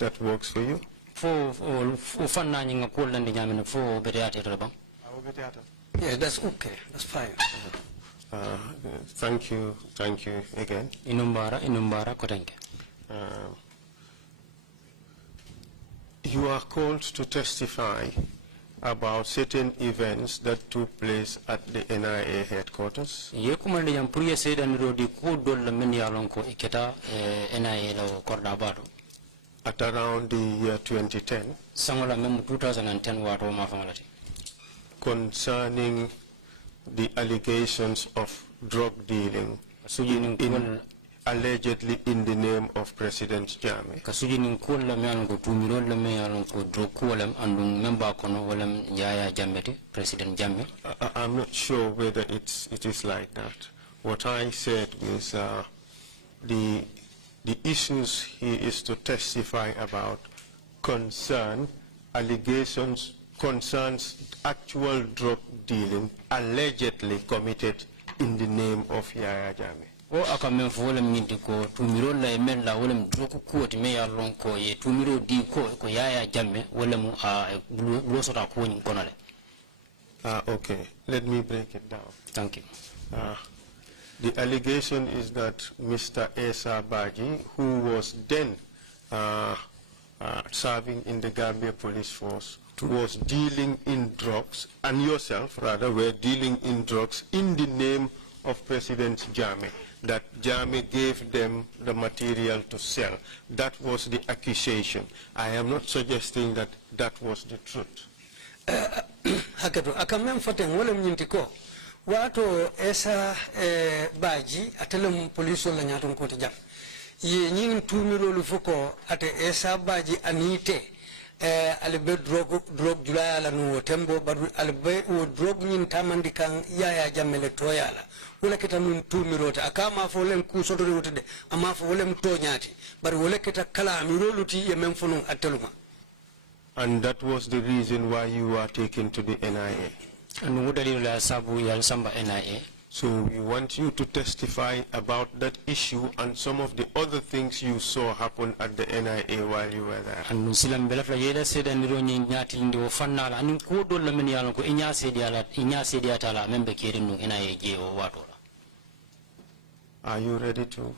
that works for you? Yes, that's okay. That's fine. Thank you again. You are called to testify about certain events that took place at the NIA headquarters. At around the year 2010. Concerning the allegations of drug dealing allegedly in the name of President Jammeh. I'm not sure whether it is like that. What I said is the issues he is to testify about allegations concerns actual drug dealing allegedly committed in the name of Yaya Jammeh. Okay, let me break it down. Thank you. The allegation is that Mr. Esa Baji, who was then serving in the Gambia Police Force, was dealing in drugs, and yourself rather were dealing in drugs in the name of President Jammeh, that Jammeh gave them the material to sell. That was the accusation. I am not suggesting that that was the truth. Wato Esa Baji atelem police la nyaton ko jam ye nyin tumiro lu foko ate Esa Baji anite albe drug julaya la no tembo badu albe o drug nyin tamandi kan Yaya Jammeh toyala wala kita mun tumiro ta akama fo lem ku soto de ama fo lem toñati bari wala kita kala mirolu ti ye mem fonun ateluma. And that was the reason why you were taken to the NIA. So we want you to testify about that issue and some of the other things you saw happen at the NIA while you were there. Are you ready to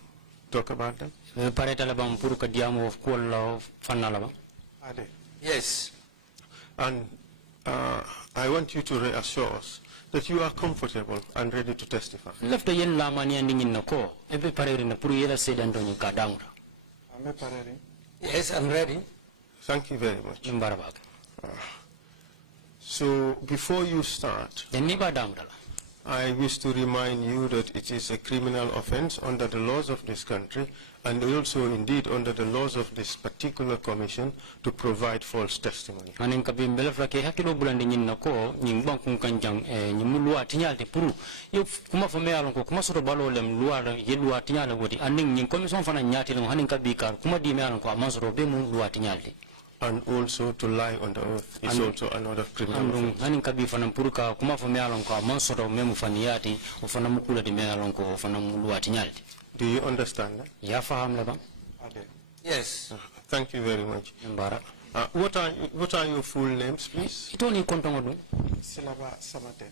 talk about them? Yes. And I want you to reassure us that you are comfortable and ready to testify. Yes, I'm ready. Thank you very much. So before you start, I wish to remind you that it is a criminal offense under the laws of this country and also indeed under the laws of this particular commission to provide false testimony. And also to lie on the oath is also another criminal offense. Do you understand that? Yes. Thank you very much. What are your full names, please? Sillah Ba Samateh.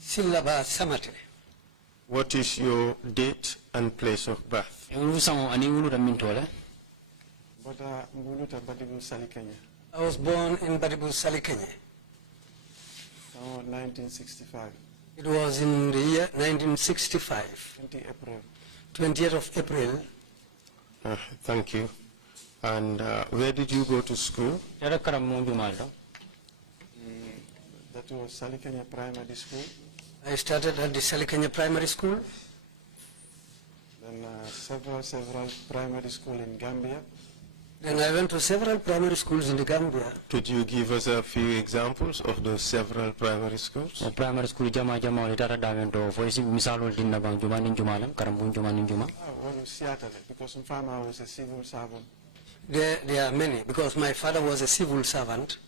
Sillah Ba Samateh. What is your date and place of birth? I was born in Badibu Sali, Kenya. 1965. It was in the year 1965. 20th of April. Thank you. And where did you go to school? That was Sali Kenya Primary School. I started at the Sali Kenya Primary School. Then several primary schools in Gambia. Then I went to several primary schools in the Gambia. Could you give us a few examples of those several primary schools? Primary school jama litara davento voice misalo dinna bang jumanin jumalam karambun jumanin juma. Seattle because my father was a civil servant. There are many because my father was a civil servant.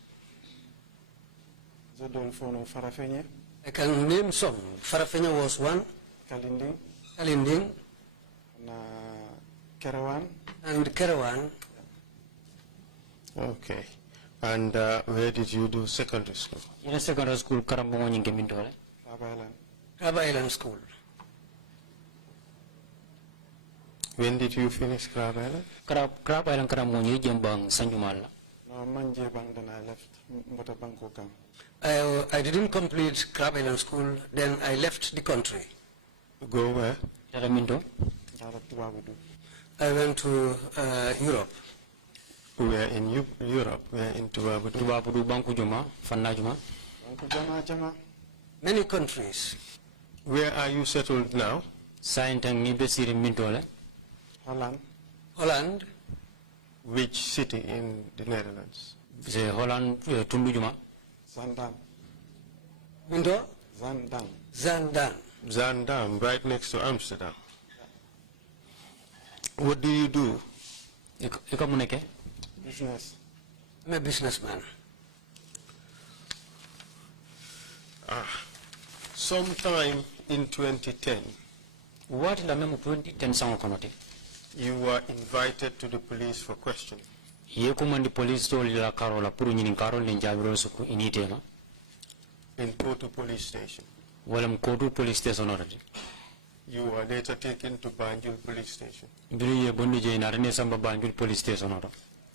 I can name some. Farafenya was one. Kalinding. And Kerawan. Okay. And where did you do secondary school? Ina secondary school karam mo nyinge mintole. Crab Island School. When did you finish Crab Island? Crab Island karam mo nyinge jembang Sanjumala. No, manje bang then I left Mbota Banko Kam. I didn't complete Crab Island School, then I left the country. Go where? Tara minto. I went to Europe. Where in Europe? Where in Tuvabudu? Tuvabudu Banku Juma, Fanna Juma. Many countries. Where are you settled now? Saintang ni besiri mintole. Holland. Holland. Which city in the Netherlands? Se Holland Tundu Juma. Zandam. Window? Zandam. Zandam. Zandam, right next to Amsterdam. What do you do? Ikamuneke? Business. I'm a businessman. Sometime in 2010, What la memu 2010 sango konote? you were invited to the police for questioning. Ye kumandi police to la karola puru nyini karol ni jabiro suku initema. In Fatou police station. Wala mkodu police station oradi. You were later taken to Banjul police station. Biri ye bondu je na rene samba Banjul police station oradi.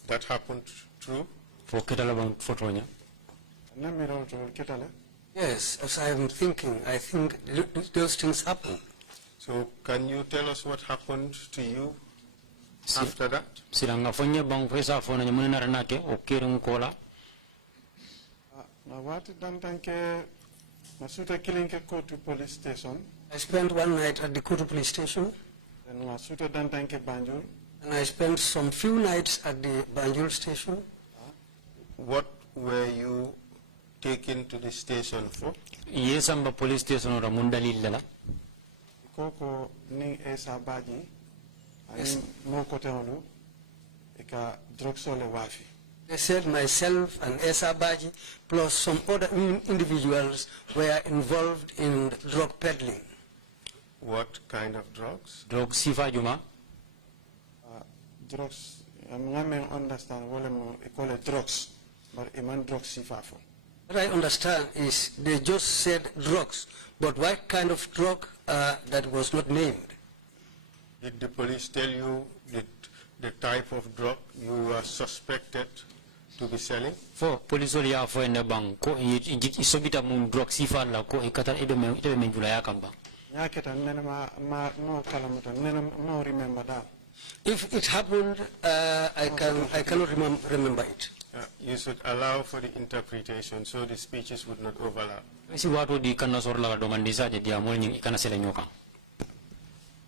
That happened true? Fo ketala bang fotonya. Namirol to Kitale. Yes, as I am thinking, I think those things happen. So can you tell us what happened to you after that? Silanga fonye bang fesa fona nyamuna naranake o kerung kola. Na wati dantanke masuta kilinke ko to police station. I spent one night at the Kutu police station. Then masuta dantanke Banjul. And I spent some few nights at the Banjul station. What were you taken to the station for? Ye samba police station ora mundali lala. Koko ning esa baji. Ani mo kote olu. Eka drugsole wafi. They said myself and Esa Baji plus some other individuals were involved in drug peddling. What kind of drugs? Drug sifa juma. Drugs. I understand what I call it drugs, but iman drugs sifafo. What I understand is they just said drugs, but what kind of drug that was not named. Did the police tell you the type of drug you were suspected to be selling? Fo police oli ya fo ene bang ko isobita mun drug sifa la ko ikata ebe menjula ya kamba. Nyaketa nene ma no kalamuta nene no remember that. If it happened, I cannot remember it. You should allow for the interpretation so the speeches would not overlap. Si watu di kana sor la domandi sa je dia mol nyi kana sele nyoka.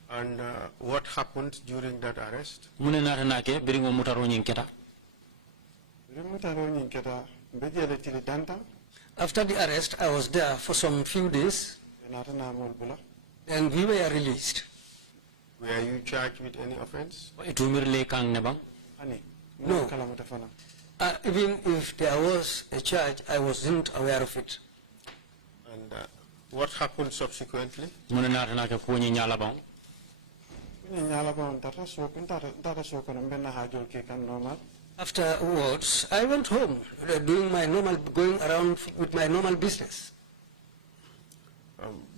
And what happened during that arrest? Mune nata nake biringo mutaro nyi keta. After the arrest, I was there for some few days, and we were released. Were you charged with any offense? Itumir kang ne bang? No. Even if there was a charge, I wasn't aware of it. And what happened subsequently? Mune nata nake ko nyi nyala bang? Afterwards, I went home, doing my going around with my normal business.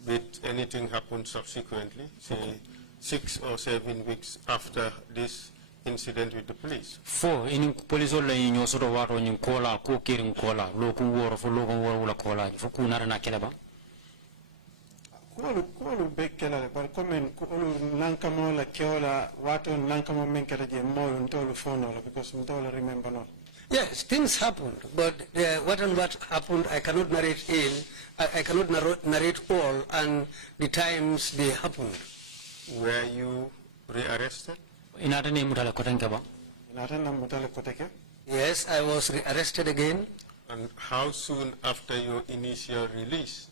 Did anything happen subsequently, say 6 or 7 weeks after this incident with the police? Fo ini police olla inyo soto waro nyi kola ko kirin kola loku woro fo loku woro la kola fo ku nara na kele bang? Kolu bekela par komen kolu nankamo la keola wato nankamo menkata je moyo ntolu fono la because ntolu remember not. Yes, things happened, but what happened I cannot narrate I cannot narrate all and the times they happened. Were you rearrested? Inata ne mutala kotenke bang? Inata na mutala koteke? Yes, I was arrested again. And how soon after your initial release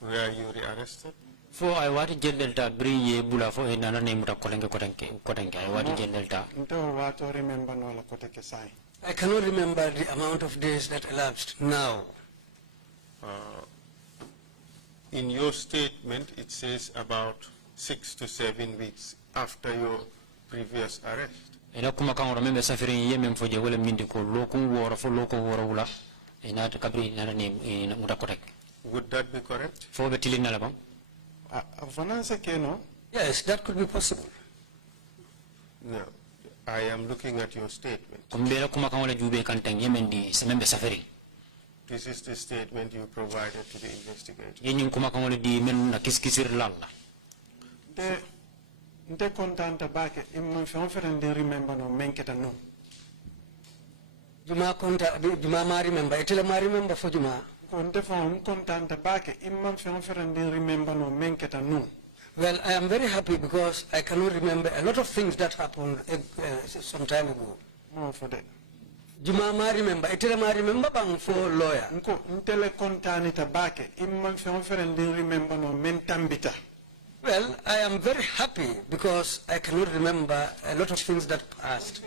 were you rearrested? Fo I wati jel delta bri ye bula fo inana ne muta kotenke I wati jel delta. Nto wato remember no la koteke sai. I cannot remember the amount of days that elapsed now. In your statement, it says about 6 to 7 weeks after your previous arrest. ila kuma kan ro membe safirin yemen foje wala mindi ko lokun woro fo lokun woro wala ina ta kabri ina ne muta kotek. Would that be correct? Fo be tilina la bam. Yes, that could be possible. No. I am looking at your statement. Kumbela kuma kan wala jube kan tang yemen di membe safirin. This is the statement you provided to the investigator. Yenin kuma kan wala di men na kiskisir lalla. Nte contanta bake imman fe remember no menketa no. Juma ma remember itele ma remember fo juma. Nte fon contanta bake imman fe remember no menketa no. Well, I am very happy because I cannot remember a lot of things that happened some time ago. No for that. Juma ma remember itele ma remember bang for lawyer. Ntele contanta bake imman fe remember no mentambita. Well, I am very happy because I cannot remember a lot of things that passed.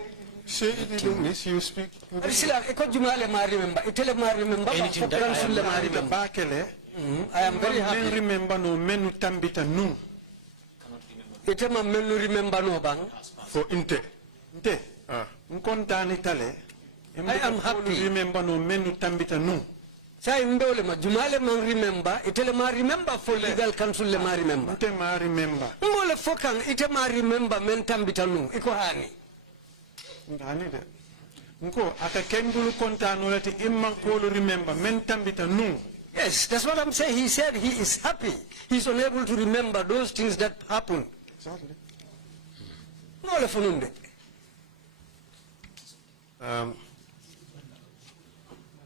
Say it in English, you speak. Anything that I am very happy. Remember no menu tambita no. Itema menu remember no bang. For inte. Inte. Nkontani tale. I am happy. Remember no menu tambita no. Say ndole ma jumale man remember itele ma remember for legal counsel le ma remember. Ite ma remember. Ngole fokang ite ma remember men tambita no iko hani. Ngani de. Nko ata kembulu kontano lati imman ko remember men tambita no. Yes, that's what I'm saying. He said he is happy. He's unable to remember those things that happened. Exactly. Ngole fonunde.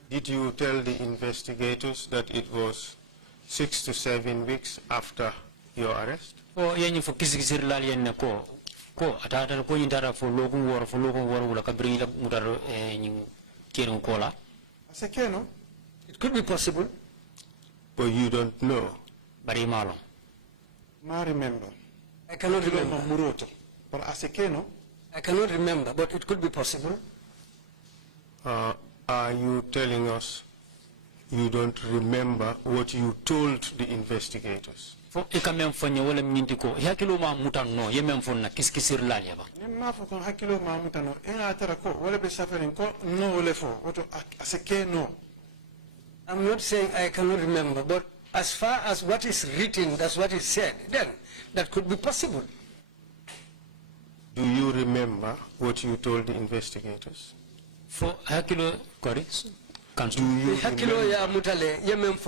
Did you tell the investigators that it was 6 to 7 weeks after your arrest? Oh, yenyi fo kisikisir lal yenne ko atata ko yindara fo logun woro wala kabri la mudaro nyin kirin kola. Asekeno? It could be possible. But you don't know. Bari malo. Ma remember. I cannot remember. Muroto. But asekeno? I cannot remember, but it could be possible. Are you telling us you don't remember what you told the investigators? Fo ikamem fonye wala minti ko hakilo ma mutanno yemem fonna kiskisir lal yaba. Nemma fo kon hakilo ma mutano en atara ko wala be safarin ko no wala fo oto asekeno. I'm not saying I cannot remember, but as far as what is written, that's what is said, then that could be possible. Do you remember what you told the investigators? For hakilo koris Do you remember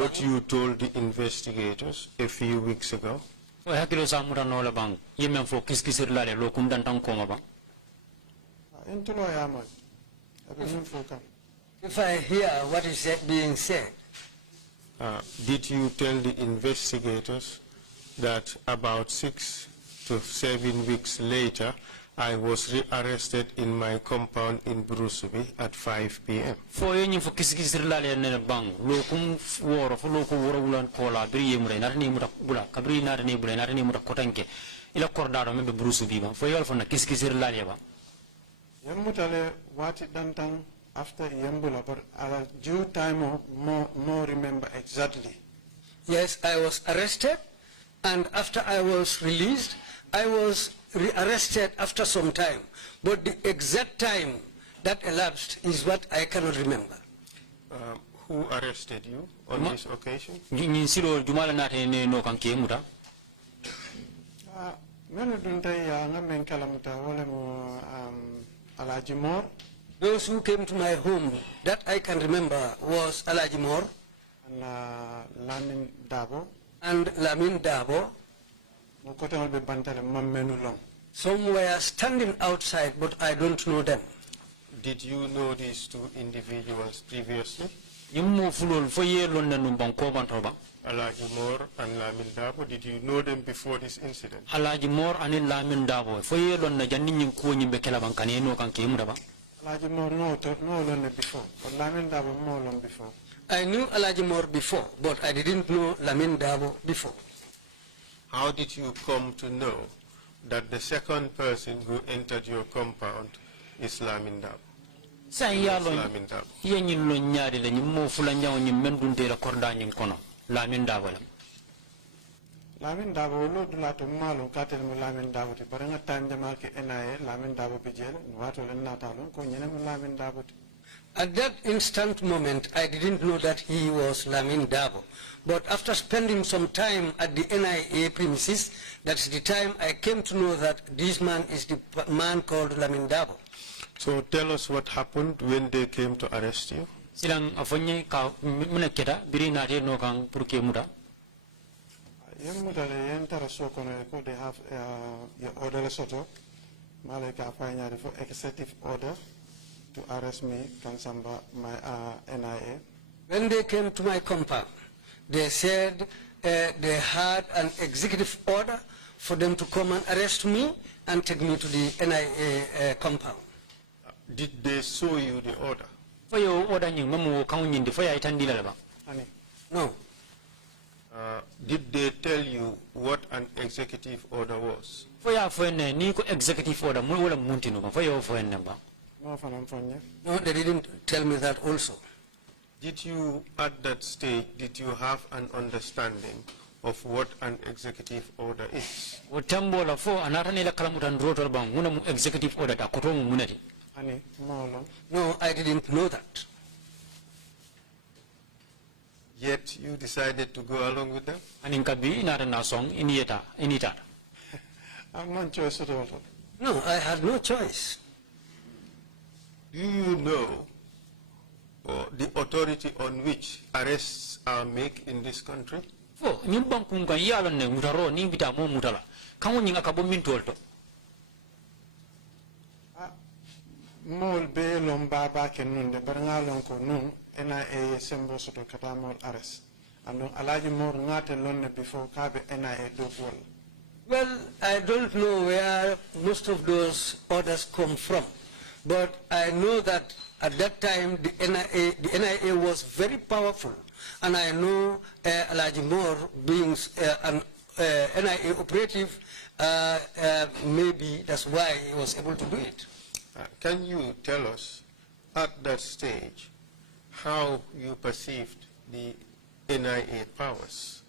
what you told the investigators a few weeks ago? o hakilo sa mutanno la bang yemem fo kiskisir lal lo kum dan tan ko ma ba. Entulo ya man. Abin fo kam. If I hear what is being said, did you tell the investigators that about 6 to 7 weeks later, I was rearrested in my compound in Brusubi at 5 p.m.? Fo yenyi fo kiskisir lal yenne bang lo kum woro fo lo ko woro wulan kola bri yemre narni muta bula kabri narni bula narni muta kotanke ila kordado membe Brusubi ba fo yol fo na kiskisir lal yaba. Yamutale wati dantan after Yambula, but due time more remember exactly. yes, I was arrested, and after I was released, I was rearrested after some time. But the exact time that elapsed is what I cannot remember. Who arrested you on this occasion? Nyin silo jumala nate ne no kan ke muta. Menu dunta ya ngamen kalamuta wala mo Alajimor. Those who came to my home that I can remember was Alajimor And Lamin Dabo. and Lamin Dabo. Some were standing outside, but I don't know them. Did you know these two individuals previously? Yimmo fulol fo yelon nanum banko bantoba. Alaji Moore and Lamin Dabo, did you know them before this incident? Alaji Moore and Lamin Dabo fo yelon na janni nyin ko nyimbe kala bankane no kan ke mudaba. Alaji Moore no learned before, but Lamin Dabo more long before. I knew Alaji Moore before, but I didn't know Lamin Dabo before. How did you come to know that the second person who entered your compound is Lamin Dabo? Sa yalo yenyin lo nyaade le nyimmo fula nyaw nyim men dunde la korda nyin kono Lamin Dabo la. Lamin Dabo lo dulato malo katel mu Lamin Dabo ti baranga time jamal ke NIA Lamin Dabo bijel wato len natalo ko nyene mu Lamin Dabo. At that instant moment, I didn't know that he was Lamin Dabo. But after spending some time at the NIA premises, that's the time I came to know that this man is the man called Lamin Dabo. So tell us what happened when they came to arrest you. Silang afonye ka munakeda biri nate no kang purke muda. They have your order soto malaka fanya for executive order to arrest me kansamba my NIA. When they came to my compound, they said they had an executive order for them to come and arrest me and take me to the NIA compound. Did they show you the order? For your order, you mamu count in the fire itandila ba? No. Did they tell you what an executive order was? For your friend, Nico executive order, more Muntino, for your friend number. No, they didn't tell me that also. Did you, at that stage, did you have an understanding of what an executive order is? Tambola for another Kalamutan rotor bang, one executive order, a Kotomu Munati. No, I didn't know that. Yet you decided to go along with them? And in Kabi, not a song, in Yeta, in Ita. I'm not choice at all. No, I had no choice. Do you know the authority on which arrests are made in this country? For Nimbankunga Yalan Mutaro, Nimbita Mo Mutala, Kamuning Akabomin Tolto. Mol be lomba ba kenunde barangalon ko nun NIA sembo soto katamol arrest. Ando alaji mor ngate lonne before kabe NIA do wol. Well, I don't know where most of those orders come from, but I know that at that time the NIA was very powerful, and I know Alaji Moore being an NIA operative, maybe that's why he was able to do it. Can you tell us at that stage how you perceived the NIA powers?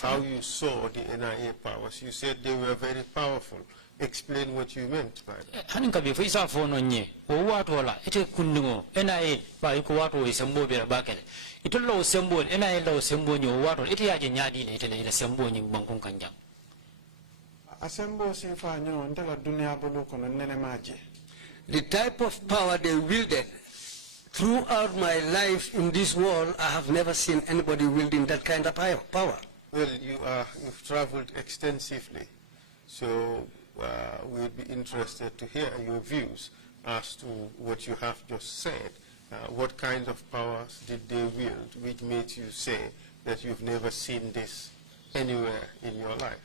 How you saw the NIA powers? You said they were very powerful. Explain what you meant by that. Haninkabi for isa phone on ye, or what wala, ete kundingo, NIA, by Kuwato is a mobile bucket. It will low symbol, NIA low symbol, your water, it had in Yadi, it is a symbol in Bankunkanja. Assemble Sifanyo until a dunia bolukon and nenemaji. The type of power they wielded throughout my life in this world, I have never seen anybody wielding that kind of power. Well, you've traveled extensively, so we'll be interested to hear your views as to what you have just said. What kind of powers did they wield which made you say that you've never seen this anywhere in your life?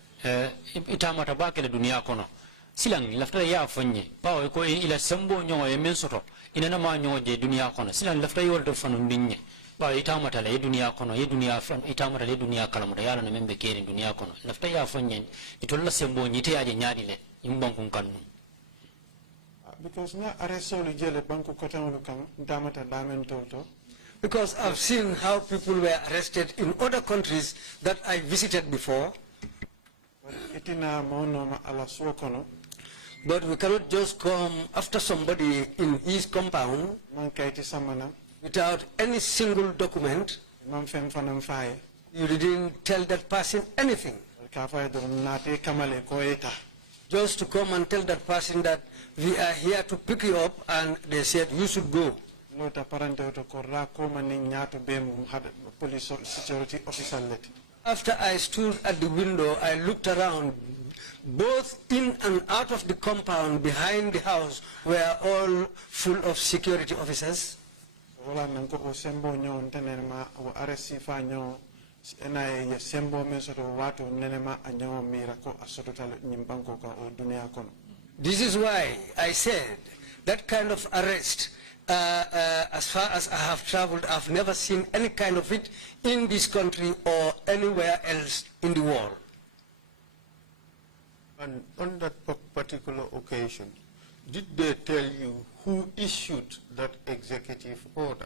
Itamata bakele dunia kono. Silang lafta ya fonye pawo ko ila sembo nyo e mensoto ina na ma nyo je dunia kono silang lafta yol to fanu ndinye ba itamata le dunia kono ye dunia fam itamata le dunia kala mo yala na membe keri dunia kono lafta ya fonye itolla sembo nyite ya je nyaadi le imbon kun kanu because na arresolu jele banku kotamolu kam damata damen tolto. Because I've seen how people were arrested in other countries that I visited before. Itina mono ala suokono. But we cannot just come after somebody in his compound without any single document. You didn't tell that person anything. Just to come and tell that person that we are here to pick you up, and they said you should go. After I stood at the window, I looked around. Both in and out of the compound behind the house were all full of security officers. This is why I said that kind of arrest, as far as I have traveled, I've never seen any kind of it in this country or anywhere else in the world. And on that particular occasion, did they tell you who issued that executive order?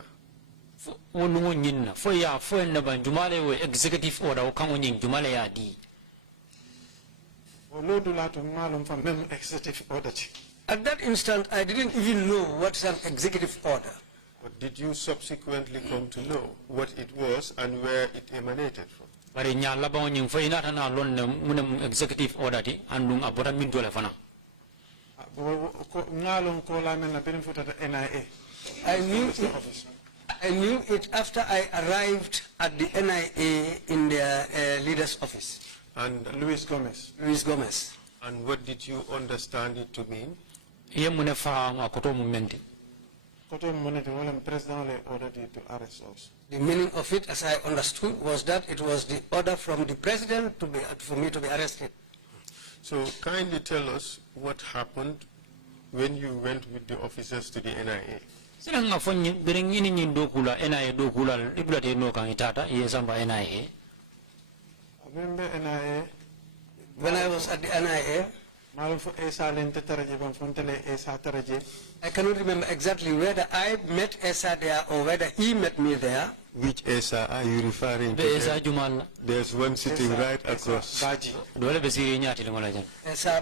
For executive order, executive order. At that instant, I didn't even know what's an executive order. But did you subsequently come to know what it was and where it emanated from? Bari nyalla ba nying fay nata na lon ne munem executive order ti andung abota min dole fana. I knew it after I arrived at the NIA in their leader's office. And Luis Gomez. Luis Gomez. And what did you understand it to mean? Ye mune fa akoto mumenti. The meaning of it, as I understood, was that it was the order from the president for me to be arrested. So kindly tell us what happened when you went with the officers to the NIA. Silanga fonyi biring ini nyin dokula NIA dokula ibulate no kan itata ye samba NIA. When I was at the NIA, I cannot remember exactly whether I met Esa there or whether he met me there. Which Esa are you referring to? There's one sitting right across. Esa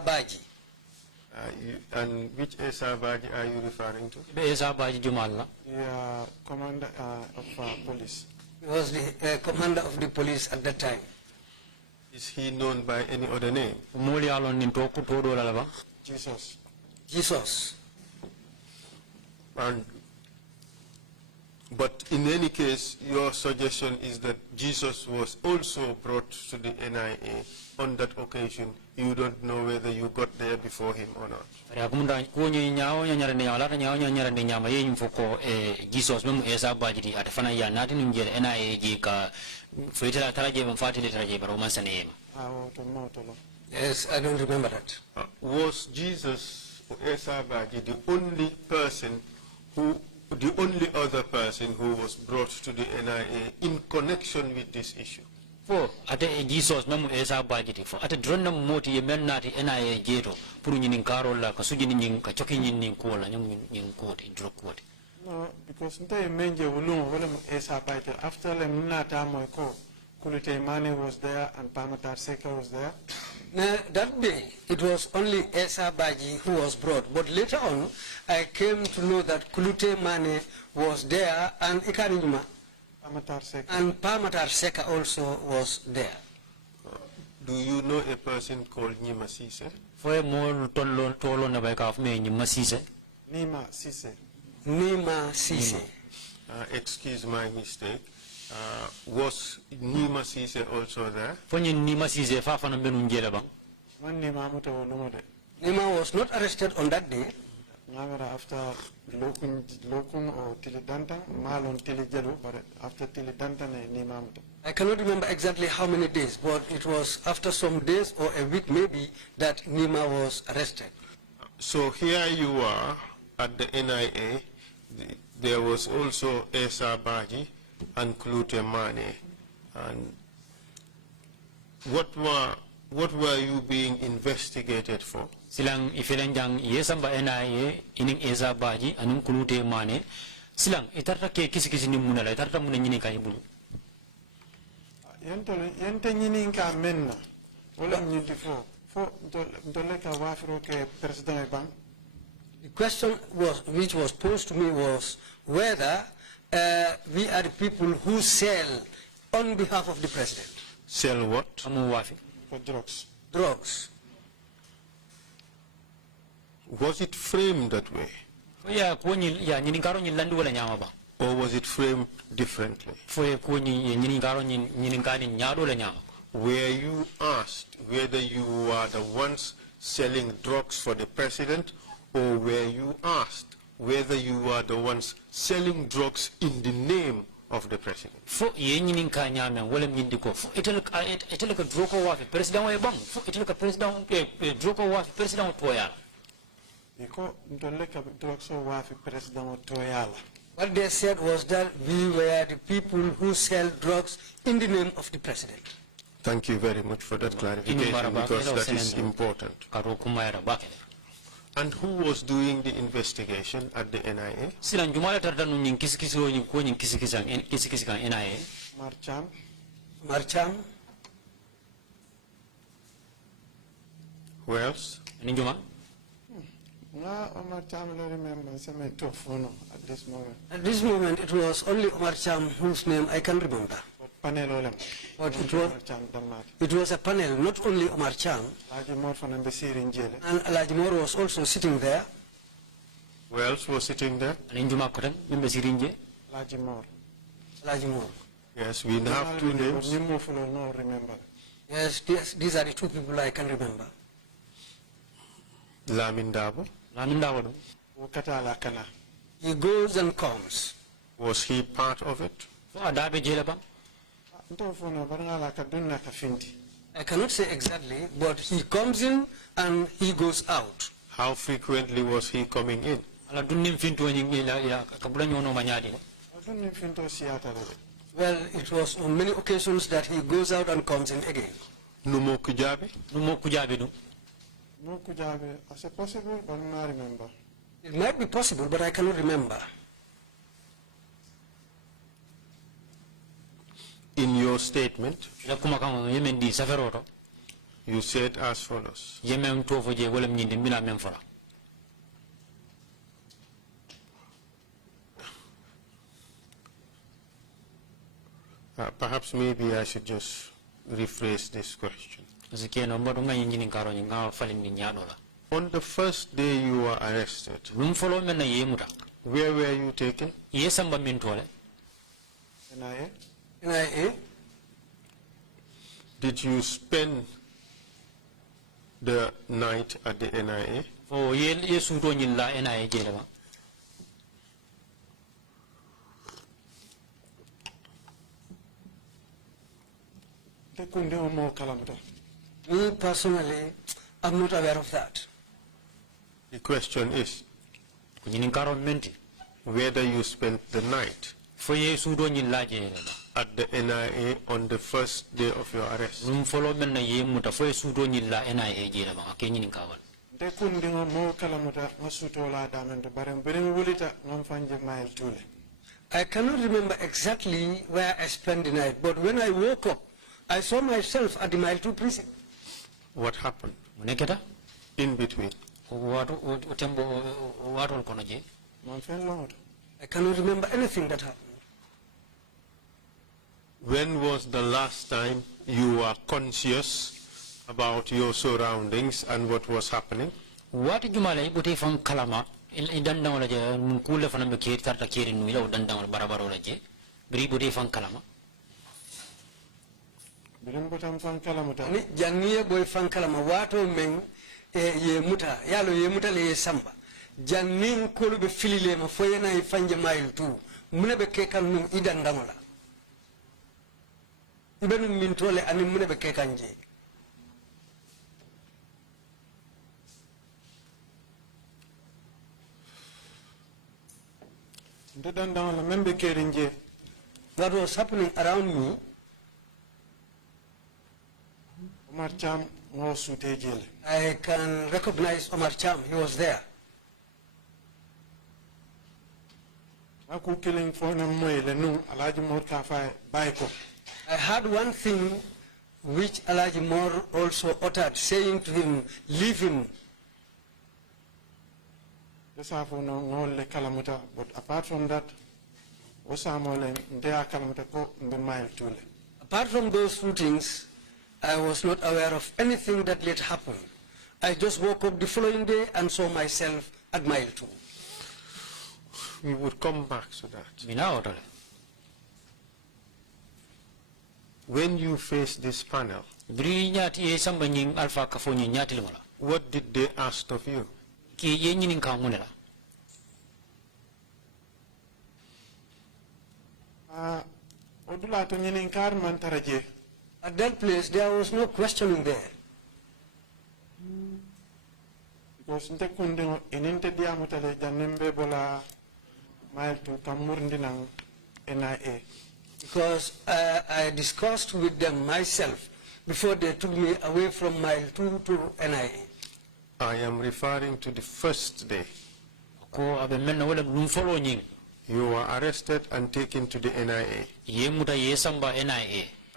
Baji. And which Esa Baji are you referring to? Esa Baji Jumala. Yeah, commander of police. He was the commander of the police at that time. Is he known by any other name? Jesus. Jesus. But in any case, your suggestion is that Jesus was also brought to the NIA on that occasion. You don't know whether you got there before him or not. Jesus Yes, I don't remember that. Was Jesus Esa Baji the only person the only other person who was brought to the NIA in connection with this issue? For at Jesus memu Esa Baji for at dronna moti ye menati NIA jeto puru nyinin karola ka suji nyinin ka choki nyinin ko la nyinin ko ti drop ko. No, because nta menje wulu wala Esa Baji after le nata mo ko Kulite Mane was there and Pamatar Seka was there. Now, that day, it was only Esa Baji who was brought. But later on, I came to know that Kulute Mane was there and Ikarinjuma. And Pamatar Seka also was there. Do you know a person called Nima Sise? For more tolo na ba ka me Nima Sise. Nima Sise. Nima Sise. Excuse my mistake. Was Nima Sise also there? Nima Sise Nima was not arrested on that day. After Lokun or Tilidanta, Malon Tilijalu, but after Tilidanta, Nima. I cannot remember exactly how many days, but it was after some days or a week maybe that Nima was arrested. So here you are at the NIA. There was also Esa Baji and Klute Mane. And what were you being investigated for? Silang ifelanjang yesamba NIA ining Esa Baji anung Klute Mane. Silang itarta ke kisi ni munala itarta muna nyini kay bulu. Yente nyini ka menna. Wala nyiti fo doleka wafro ke president bank. The question which was posed to me was whether we are the people who sell on behalf of the president. Sell what? For drugs. Drugs. Was it framed that way? Or was it framed differently? Were you asked whether you were the ones selling drugs for the president, or were you asked whether you were the ones selling drugs in the name of the president? What they said was that we were the people who sell drugs in the name of the president. Thank you very much for that clarification, because that is important. And who was doing the investigation at the NIA? Marcham. Who else? Ninjuma. Omar Cham remember some at this moment. At this moment, it was only Omar Cham whose name I can remember. Panel But it was a panel, not only Omar Cham. And Alaji Mor was also sitting there. Who else was sitting there? Ninjuma Kotem, Sirinje. Alaji Mor. Yes, we have two names. Yes, these are the two people I can remember. Lamin Dabo. He goes and comes. Was he part of it? I cannot say exactly, but he comes in and he goes out. How frequently was he coming in? Well, it was on many occasions that he goes out and comes in again. Numo Kujabe? No Kujabe. Is it possible? But I don't remember. It might be possible, but I cannot remember. In your statement, you said as follows. Perhaps maybe I should just rephrase this question. On the first day you were arrested, where were you taken? NIA? Did you spend the night at the NIA? Me personally, I'm not aware of that. The question is whether you spent the night at the NIA on the first day of your arrest. I cannot remember exactly where I spent the night, but when I woke up, I saw myself at the Mile 2 prison. What happened in between? I cannot remember anything that happened. When was the last time you were conscious about your surroundings and what was happening? What did you malay buti from Kalama? In Dandam, Mukula from the Kate Tartakir in Milo, Dandam, Barabaro, Bributi from Kalama. Jania boy fan Kalama, wato meng ye muta, yalo ye muta le samba. Janin kolu be filile ma foyena ifanje Mile 2. Munebe kekan num idandamola. Ibenu mintole ani munebe kekanje. What was happening around me? Omar Cham was I can recognize Omar Cham. He was there. I had one thing which Alaji Mor also uttered, saying to him, leave him. But apart from that, apart from those two things, I was not aware of anything that yet happened. I just woke up the following day and saw myself at Mile 2. We would come back to that. When you faced this panel, what did they ask of you? At that place, there was no questioning there. Because Because I discussed with them myself before they took me away from Mile 2 to NIA. I am referring to the first day. You were arrested and taken to the NIA.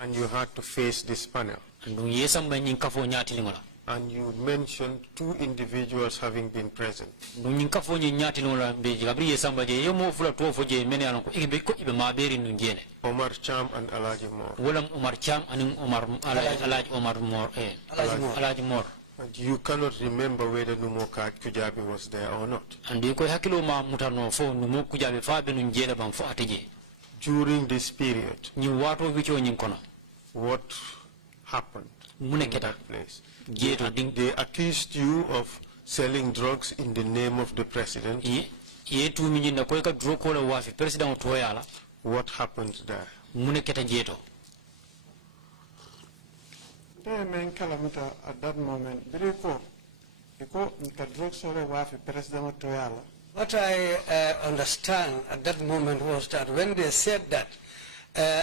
And you had to face this panel. and you mentioned 2 individuals having been present. Nyin ka fo nyin nyati no la be gabri ye samba je yo mo fula to fo je mene alon ko ibe ma beri nun jene. Omar Cham and Alaji Mor. Wala Omar Cham anin Omar Alaji Omar Mor Alaji Mor. And you cannot remember whether Numoka Kujabi was there or not. And ko hakilo ma mutano fo Numo Kujabi fa be nun jele bam fo atije. During this period, Nyin wato wicho nyin kono. what happened Mune in keta. that place? Jeto ding They accused you of selling drugs in the name of the president. ye tu mi nyinda ko ka dro ko la wafi president to yala. What happened there? Mune keta jeto. They men kalamuta at that moment. Because the drugs or wafi president toyala. What I understand at that moment was that when they said that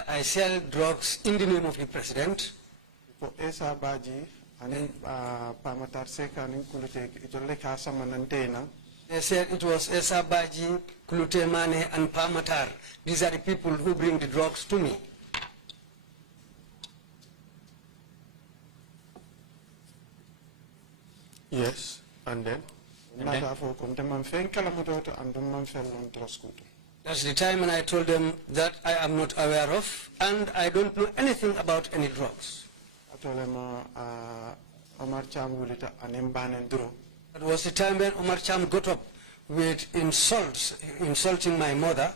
I sell drugs in the name of the president, Ko esa baji ani pamatar seka ni kulite itolle kasa manantena. they said it was Esa Baji, Kulute Mane, and Pamatar. These are the people who bring the drugs to me. Yes, and then? Nata fo konte man fen kalamuta to andum man fellon troskuto. That's the time when I told them that I am not aware of, and I don't know anything about any drugs. Atolema Omar Cham wulita anembanen duro. That was the time when Omar Cham got up with insults, insulting my mother.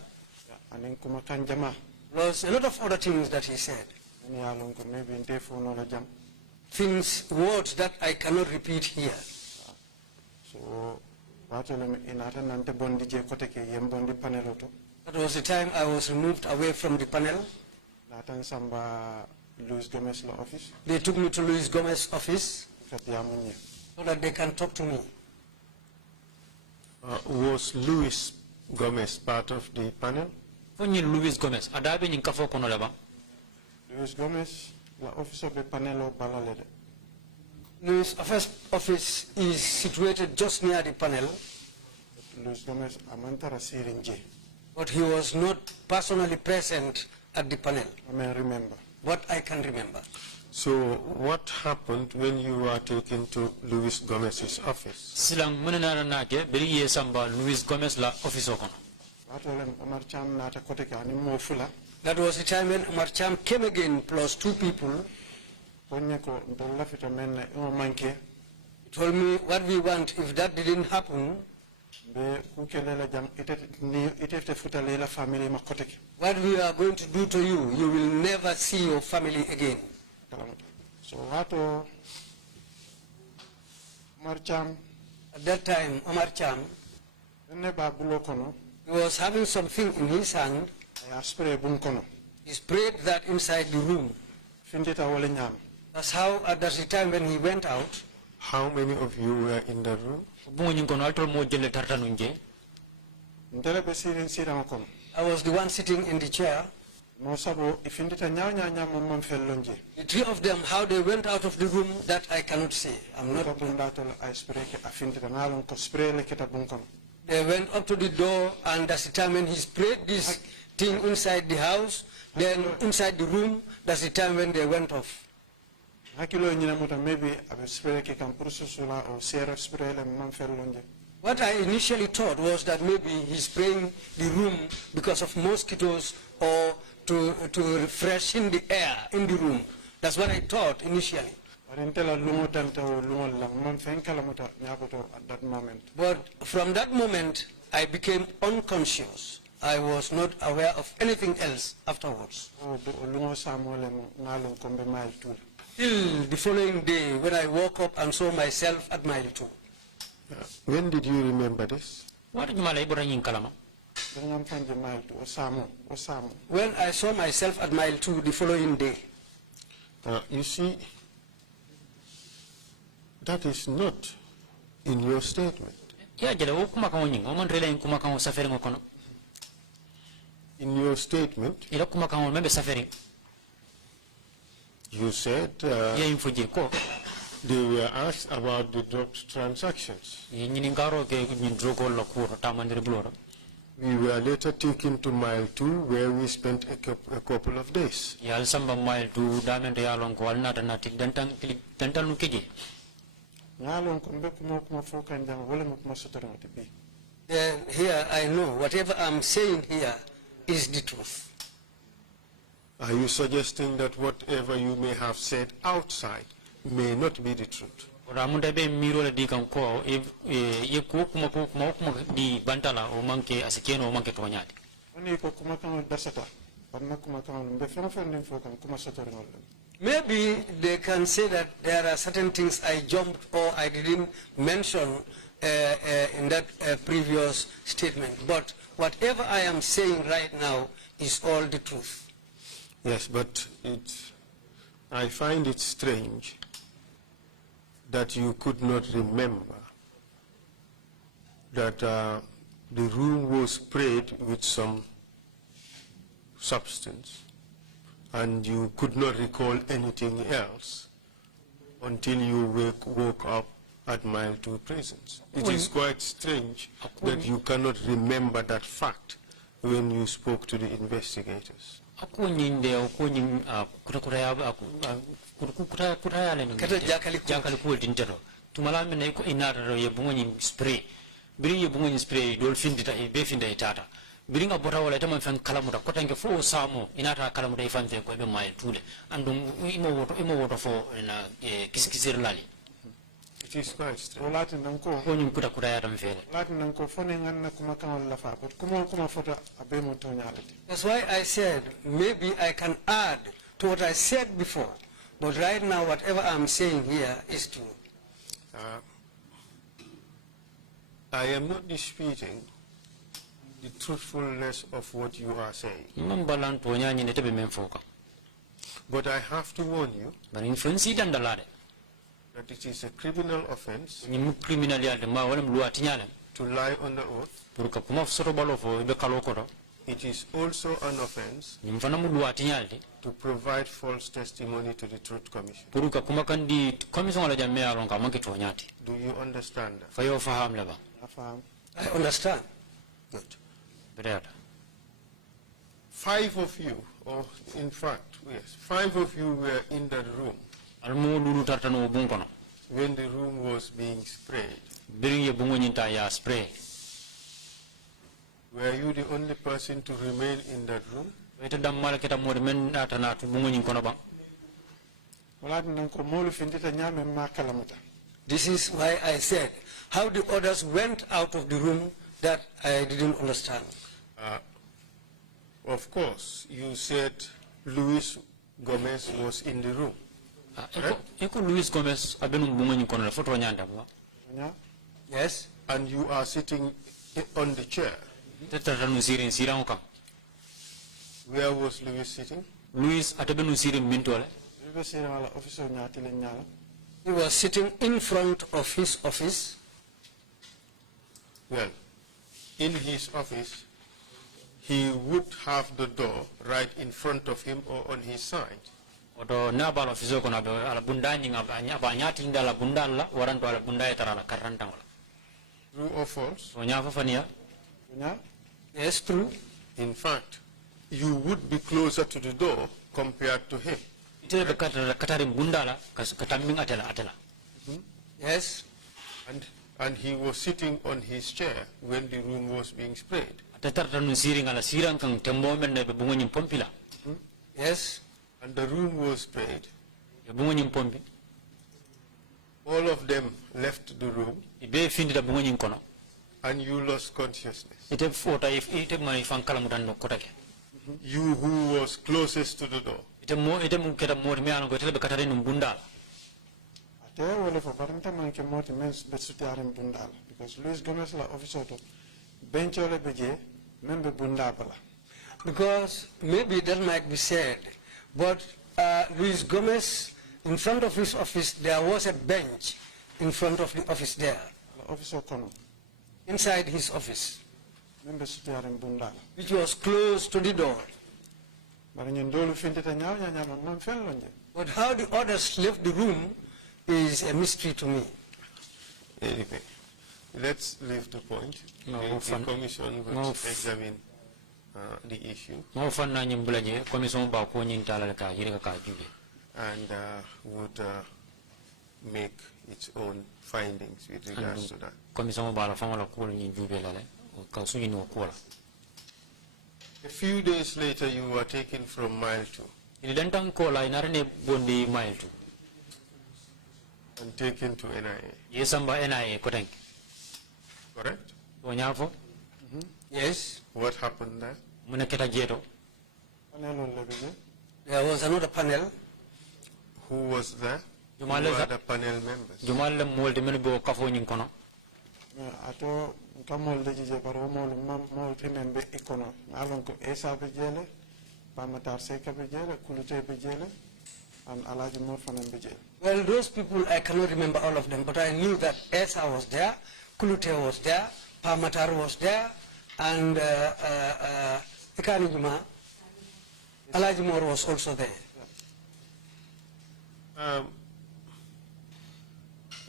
Anen kuma kanjama. Plus a lot of other things that he said. Ni alon ko maybe inte fo no la jam. Things, words that I cannot repeat here. So watolema inata nante bondi je kote ke yem bondi paneloto. That was the time I was removed away from the panel. Natan samba Luis Gomez law office. They took me to Luis Gomez's office Katiamunye. so that they can talk to me. Was Luis Gomez part of the panel? Fo nyin Luis Gomez adabe nyin ka fo kono la ba. Luis Gomez la office of the panelo balalede. Luis' office is situated just near the panel, Luis Gomez amantara sirinje. but he was not personally present at the panel, I may remember. what I can remember. So what happened when you were taken to Luis Gomez's office? Silang mune na na ke beri ye samba Luis Gomez la office kono. Watolem Omar Cham nata kote ke ani mo fula. That was the time when Omar Cham came again, plus 2 people. Konye ko ndolla fita menne o manke. He told me what we want. If that didn't happen, Be kukelela jam itete futa lela family ma kote ke. what we are going to do to you, you will never see your family again. So wato Omar Cham At that time, Omar Cham, ne ba bulo kono. he was having something in his hand. Ya spray bun kono. He sprayed that inside the room. Findita wala nyam. That's the time when he went out. How many of you were in the room? Bungo nyin kono altro mo jelle tartanu nje. Ndele be sirin sira kono. I was the one sitting in the chair. No sabo ifindita nya mom fellonje. The 3 of them, how they went out of the room, that I cannot say. I'm not. I spray ke afindita nalon ko spray le kita bun kono. They went up to the door, and that's the time when he sprayed this thing inside the house. Then inside the room, that's the time when they went off. Hakilo nyina muta maybe abe spray ke kan pursusula or sera spray le mom fellonje. What I initially thought was that maybe he's spraying the room because of mosquitoes or to freshen the air in the room. That's what I thought initially. At that moment. But from that moment, I became unconscious. I was not aware of anything else afterwards. Till the following day, when I woke up and saw myself at mile 2. When did you remember this? What jumala ibora nyin kalama. When I saw myself at mile 2 the following day. You see, that is not in your statement. Ya jele wo kuma kan nyin o man rele kuma kan safari ngokono. In your statement, Ila kuma kan membe safari. you said Ya infuje ko. they were asked about the drug transactions. Nyin ngaro ke nyin drogo la ko tamandire blora. We were later taken to mile 2 where we spent a couple of days. Yal samba mile tu damente yalon ko alna tan tik dantan nu keje. ngalon ko mbe kuma fo kan jam wala mo kuma sotoro te bi. Then here I know whatever I'm saying here is the truth. Are you suggesting that whatever you may have said outside may not be the truth? Ramunda be miro le di kan ko ye ko kuma di bantala o manke asikeno o manke tonyati. Oni ko kuma kan dasata. Parna kuma kan mbe fen fo kan kuma sotoro ngol. Maybe they can say that there are certain things I jumped or I didn't mention in that previous statement. But whatever I am saying right now is all the truth. Yes, but I find it strange that you could not remember that the room was sprayed with some substance and you could not recall anything else until you woke up at Mile 2 prisons. It is quite strange that you cannot remember that fact when you spoke to the investigators. Aku nyinde aku nyim kura le ni jakali ko dintero tumala men ko inara ye bungo nyim spray biri ye bungo nyim spray dol findita e be finda itata biri nga bota wala taman fan kala muta ko tanke fo samo inata kala muta ifante ko be Mile 2 le andum imo woto fo na kiskisir lali. It is quite strange. Latin nanko Ko nyim kura ya dam fele. Latin nanko fone nganna kuma kan la fa but kuma foto abe mo to nyalati. That's why I said maybe I can add to what I said before. But right now whatever I'm saying here is true. I am not disputing the truthfulness of what you are saying. Mambalan to nyanya ne tebe memfoka. But I have to warn you Bari influence dandalade. that it is a criminal offense Nyim criminal ya de ma wala mluwa tinyale. to lie under oath. Pour ka kuma soro balo fo be kalo ko do. It is also an offense Nyim fana mluwa tinyale. to provide false testimony to the Truth Commission. Pour ka kuma kan di commission la jamme alon ka manke to nyati. Do you understand that? Fayo faham le ba. Afam. I understand. Good. Breda. 5 of you, or in fact, yes, 5 of you were in that room Almo lulu tartano bun kono. when the room was being sprayed. Biri ye bungo nyinta ya spray. Were you the only person to remain in that room? Ita dam mala keta modi men atana tu bungo nyin kono ba. Latin nanko molu findita nyame ma kalamuta. This is why I said how the others went out of the room that I didn't understand. Of course, you said Luis Gomez was in the room. Eko Luis Gomez abenu bungo nyin kono la foto nyanda ba. Nya? Yes? And you are sitting on the chair. Tartano sirin siran ka. Where was Luis sitting? Luis atabenu sirin mintole. Ribe sira wala officer nyati le nyala. He was sitting in front of his office. Well, in his office, he would have the door right in front of him or on his side. Oto na balo officer kono ala bundani ngaba nyati ndala bundalla waranto ala bundaya tarala karantangala. True or false? O nyafa fania. Nya? Yes, true. In fact, you would be closer to the door compared to him. Ite be katari bundala katambing atela. Yes? And he was sitting on his chair when the room was being sprayed. Tartano sirin ala siran kan tembo men be bungo nyin pompila. Yes? And the room was sprayed. Be bungo nyin pompi. All of them left the room Be findi da bungo nyin kono. and you lost consciousness. Ite fota ite mai fankala mutando kotake. You who was closest to the door. Ite mo keta mo mi anu ko tele be katari num bundala. Ate wole fo baranta manke moti men be sutiarim bundal because Luis Gomez la officer to benchole beje membe bundabala. Because maybe that might be said, but Luis Gomez, in front of his office, there was a bench in front of the office there, Officer kono inside his office, membe sutiarim bundal. which was close to the door. Bari ñun dolu findita ñaw ñama man fen lonje. But how the others left the room is a mystery to me. Anyway, let's leave the point. No, The commission will examine the issue Mo fanna nyim bulanye commission ba ko nyin tala ka yiri ka juge. and would make its own findings with regards to that. Commission bala fangola ko ni jube la le ka su ni no ko la. A few days later, you were taken from mile 2 Ili dan tang ko la inare ne bondi mile 2 and taken to NIA. Yesamba NIA ko tank. Correct? Wanyafo Yes. What happened there? muna keta jeto. There was another panel. Who was there? Who Jumale were the panel members? Jumale molde men bo kafo nyin kono. Ato kamol de jije baro mol remember ikono alon ko esa be jele pamatar seka be jele kulute be jele and alaji mor fanan be jele. Well, those people, I cannot remember all of them, but I knew that Esa was there, Kulute was there, Pamatar was there, and Ikanijuma, Alajimor was also there.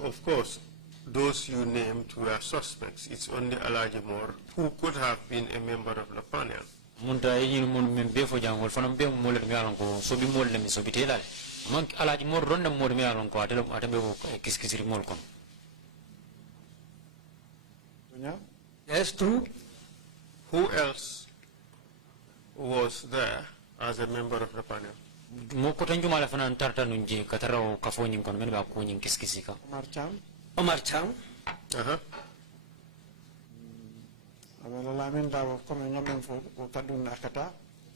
Of course, those you named were suspects. It's only Alajimor who could have been a member of the panel. Munta yin mun men be fo jangol fanam be mo le mi alon ko so bi mo le mi so bi telal. Man alaji mor ronda mo mi alon ko atelo atambe ko kiskisiri mol kon. Yes, true. Who else was there as a member of the panel? Mo ko tan jumala fanan tarta nun je kataraw kafo nyin kon men ba ko nyin kiskisika. Omar Cham.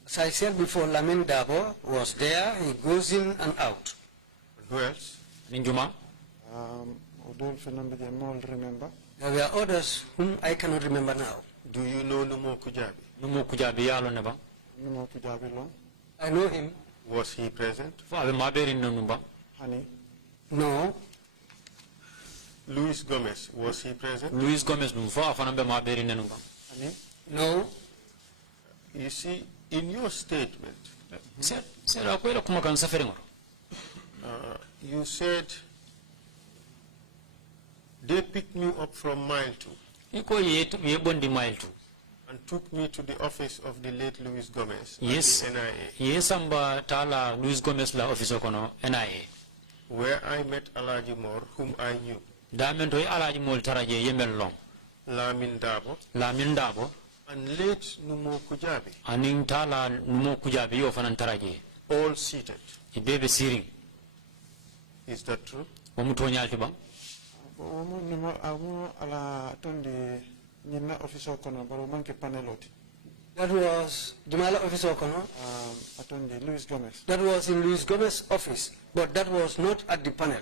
As I said before, Lamin Dabo was there. He goes in and out. Who else? Ninjuma. There were others whom I cannot remember now. Do you know Numo Kujabi? Numo Kujabi yalo neba. I know him. Was he present? Fa ma beri nanumba. No. Luis Gomez, was he present? Luis Gomez num fa fana be ma beri nanumba. No. You see, in your statement, you said they picked me up from mile 2 and took me to the office of the late Luis Gomez. Yes. NIA. Yes, amba tala Luis Gomez la office kono NIA. Where I met Alaji Mor, whom I knew. Damento Alaji Mor taraje yemel long. Lamin Dabo. Lamin Dabo. And late Numo Kujabi. Aning tala Numo Kujabi yo fanan taraje. All seated. Ibebe siring. Is that true? Wamuto nyalti bang? That was Jumala office Okono. Luis Gomez. That was in Luis Gomez's office, but that was not at the panel.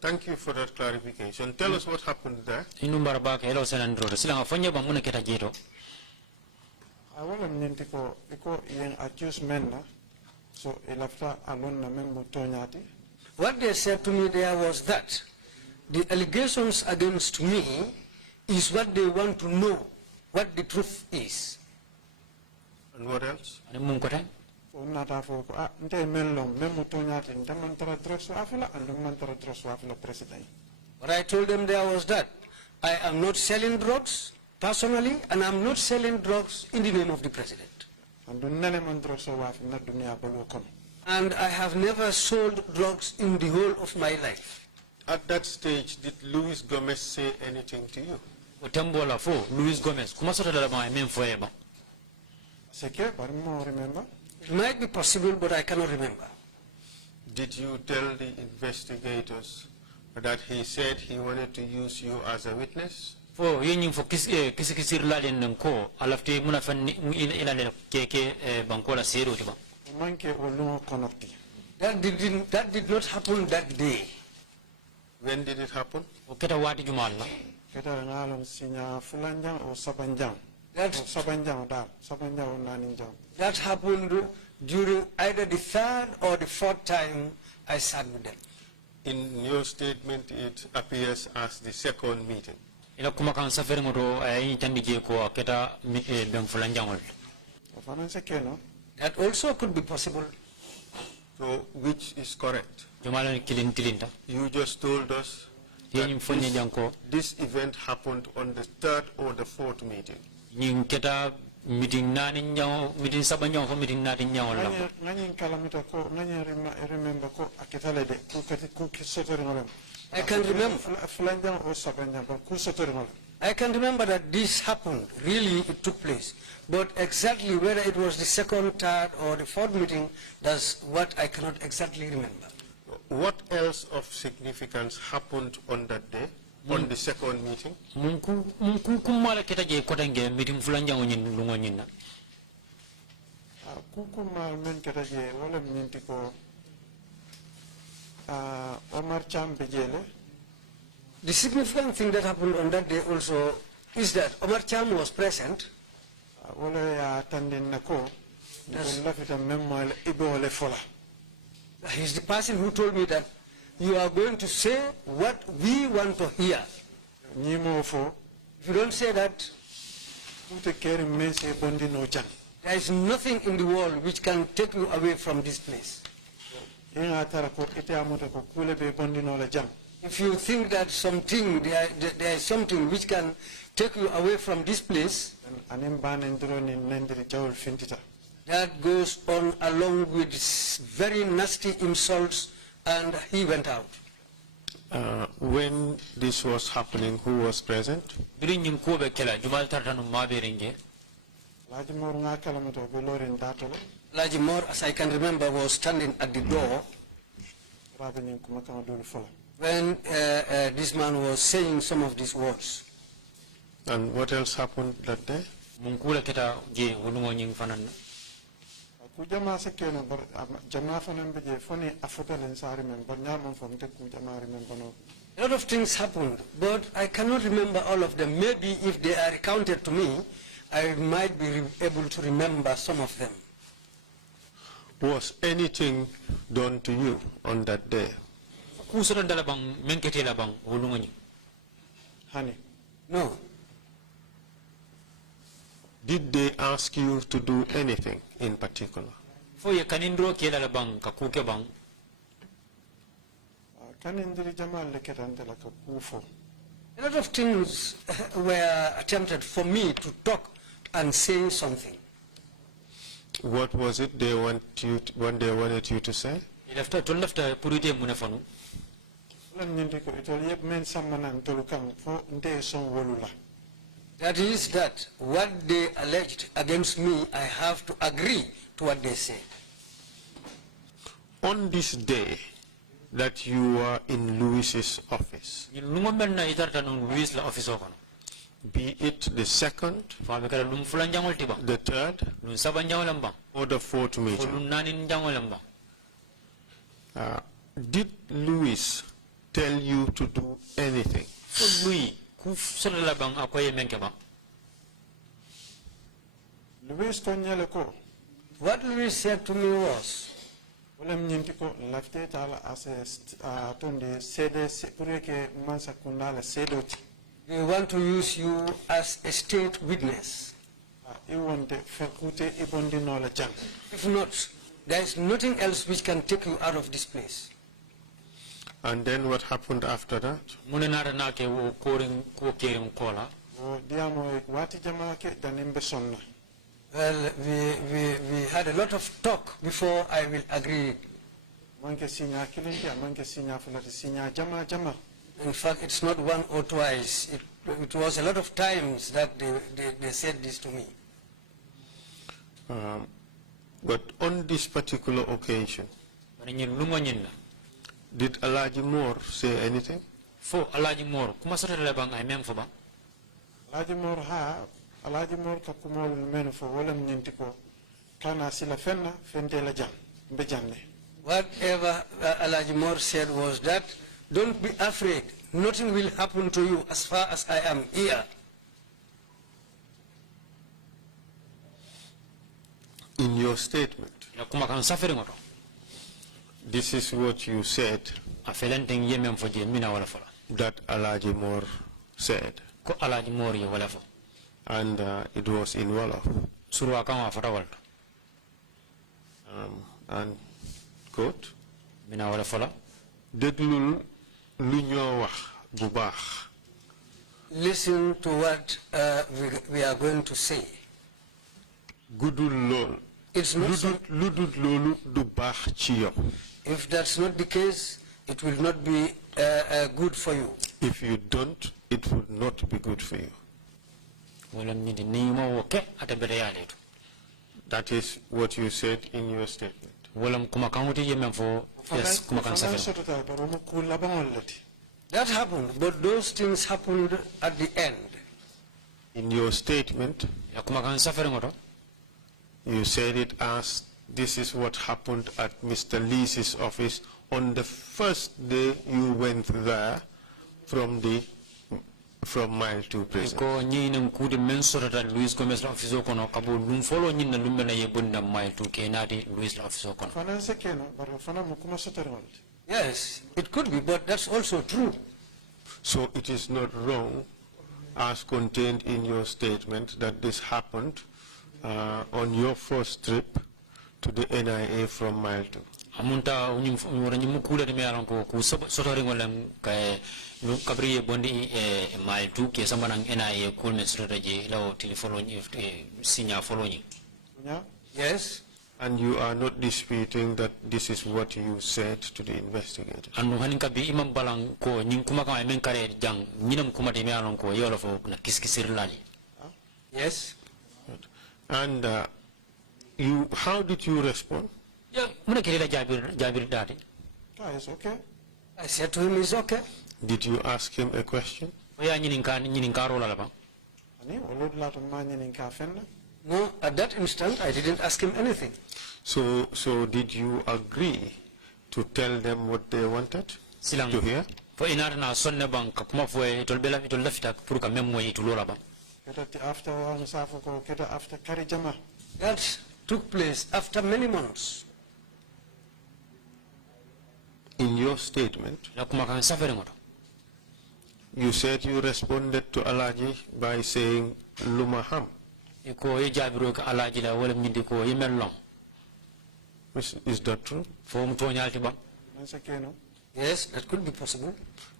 Thank you for that clarification. Tell us what happened there. Inumbara ba ka hello senandro. Sila fanya ba muna keta jeto. I want to know if accused men, so after alone na member Tonyati. What they said to me there was that the allegations against me is what they want to know, what the truth is. And what else? What I told them there was that I am not selling drugs personally, and I'm not selling drugs in the name of the president. And I have never sold drugs in the whole of my life. At that stage, did Luis Gomez say anything to you? Utambola fo Luis Gomez. Kuma sota dala ba men fo eba. Remember? It might be possible, but I cannot remember. Did you tell the investigators that he said he wanted to use you as a witness? Fo yenyim fo kisir la len nko alafte muna fan ila le keke bankola sero tiba. That did not happen that day. When did it happen? Oketa wati jumal na. That happened during either the third or the fourth time I sat with them. In your statement, it appears as the second meeting. Ila kuma kan safari moto ay tandi je ko keta ben fulanjangol. That also could be possible. So, which is correct? Jumala kilin tilinta. You just told us that this event happened on the third or the fourth meeting. Ning keta meeting nani nyaw meeting sabanyaw fo meeting nati nyaw la. I can remember. I can remember that this happened, really it took place. But exactly whether it was the second, third, or the fourth meeting, that's what I cannot exactly remember. What else of significance happened on that day, on the second meeting? Munku kumala kita je kotenge meeting fulanja onyin lungonyina. Kukuma men kita je wala minti ko Omar Cham bejele. The significant thing that happened on that day also is that Omar Cham was present. Wala ya tandin nako. Lafita memma ibole fola. He's the person who told me that you are going to say what we want to hear. If you don't say that, there is nothing in the world which can take you away from this place. If you think that there is something which can take you away from this place, that goes on along with very nasty insults, and he went out. When this was happening, who was present? Lajimor, as I can remember, was standing at the door when this man was saying some of these words. And what else happened that day? Kujama sekeno bar jama fanan beje foni afutalen sari men bar nyamon fom te kujama remember no. A lot of things happened, but I cannot remember all of them. Maybe if they are recounted to me, I might be able to remember some of them. Was anything done to you on that day? Honey. No. Did they ask you to do anything in particular? A lot of things were attempted for me to talk and say something. What was it they wanted you to say? That is that what they alleged against me, I have to agree to what they say. On this day that you were in Louis's office, be it the second, the third, or the fourth meeting, did Louis tell you to do anything? What Louis said to me was, we want to use you as a state witness. If not, there is nothing else which can take you out of this place. And then what happened after that? Well, we had a lot of talk before I will agree. In fact, it's not one or twice. It was a lot of times that they said this to me. But on this particular occasion, did Alaji Moore say anything? For Alaji Moore, Alaji Moore kakumol men for wolem nyintiko kana sila fenna fentela jam bejanne. Whatever Alaji Moore said was that, don't be afraid. Nothing will happen to you as far as I am here. In your statement, this is what you said that Alaji Moore said. And it was in Wolof. And quote, déglul lu ñoo wax bu baax. Listen to what we are going to say. Gudul lool. It's not ludul loolu du baax ci yow. If that's not the case, it will not be good for you. If you don't, it would not be good for you. That is what you said in your statement. That happened, but those things happened at the end. In your statement, you said it as this is what happened at Mr. Lee's office on the first day you went there from mile 2 prison. Yes, it could be, but that's also true. So it is not wrong, as contained in your statement, that this happened on your first trip to the NIA from mile 2. Amunta kula de mealan ko ku sotori ngolam kay kabriye bondi mile 2 ke sambanang NIA kul men strategy law telephone sinya following. Yes. And you are not disputing that this is what you said to the investigators. Anu hanin kabi imam balang ko ning kuma ka men kare jang ninam kuma de mealan ko yolo fo na kiskisir lali. Yes. And how did you respond? Yeah, muna kirela Jabir dati. It's okay. I said to him, it's okay. Did you ask him a question? Ya nyinin ka rola la ba. No, at that instant I didn't ask him anything. So did you agree to tell them what they wanted to hear? For inara na sonne bang kuma fo itol lafita pour ka même moy itulola ba. After Karijama. That took place after many months. In your statement, you said you responded to Alaji by saying Lumaham. Is that true? Yes, that could be possible.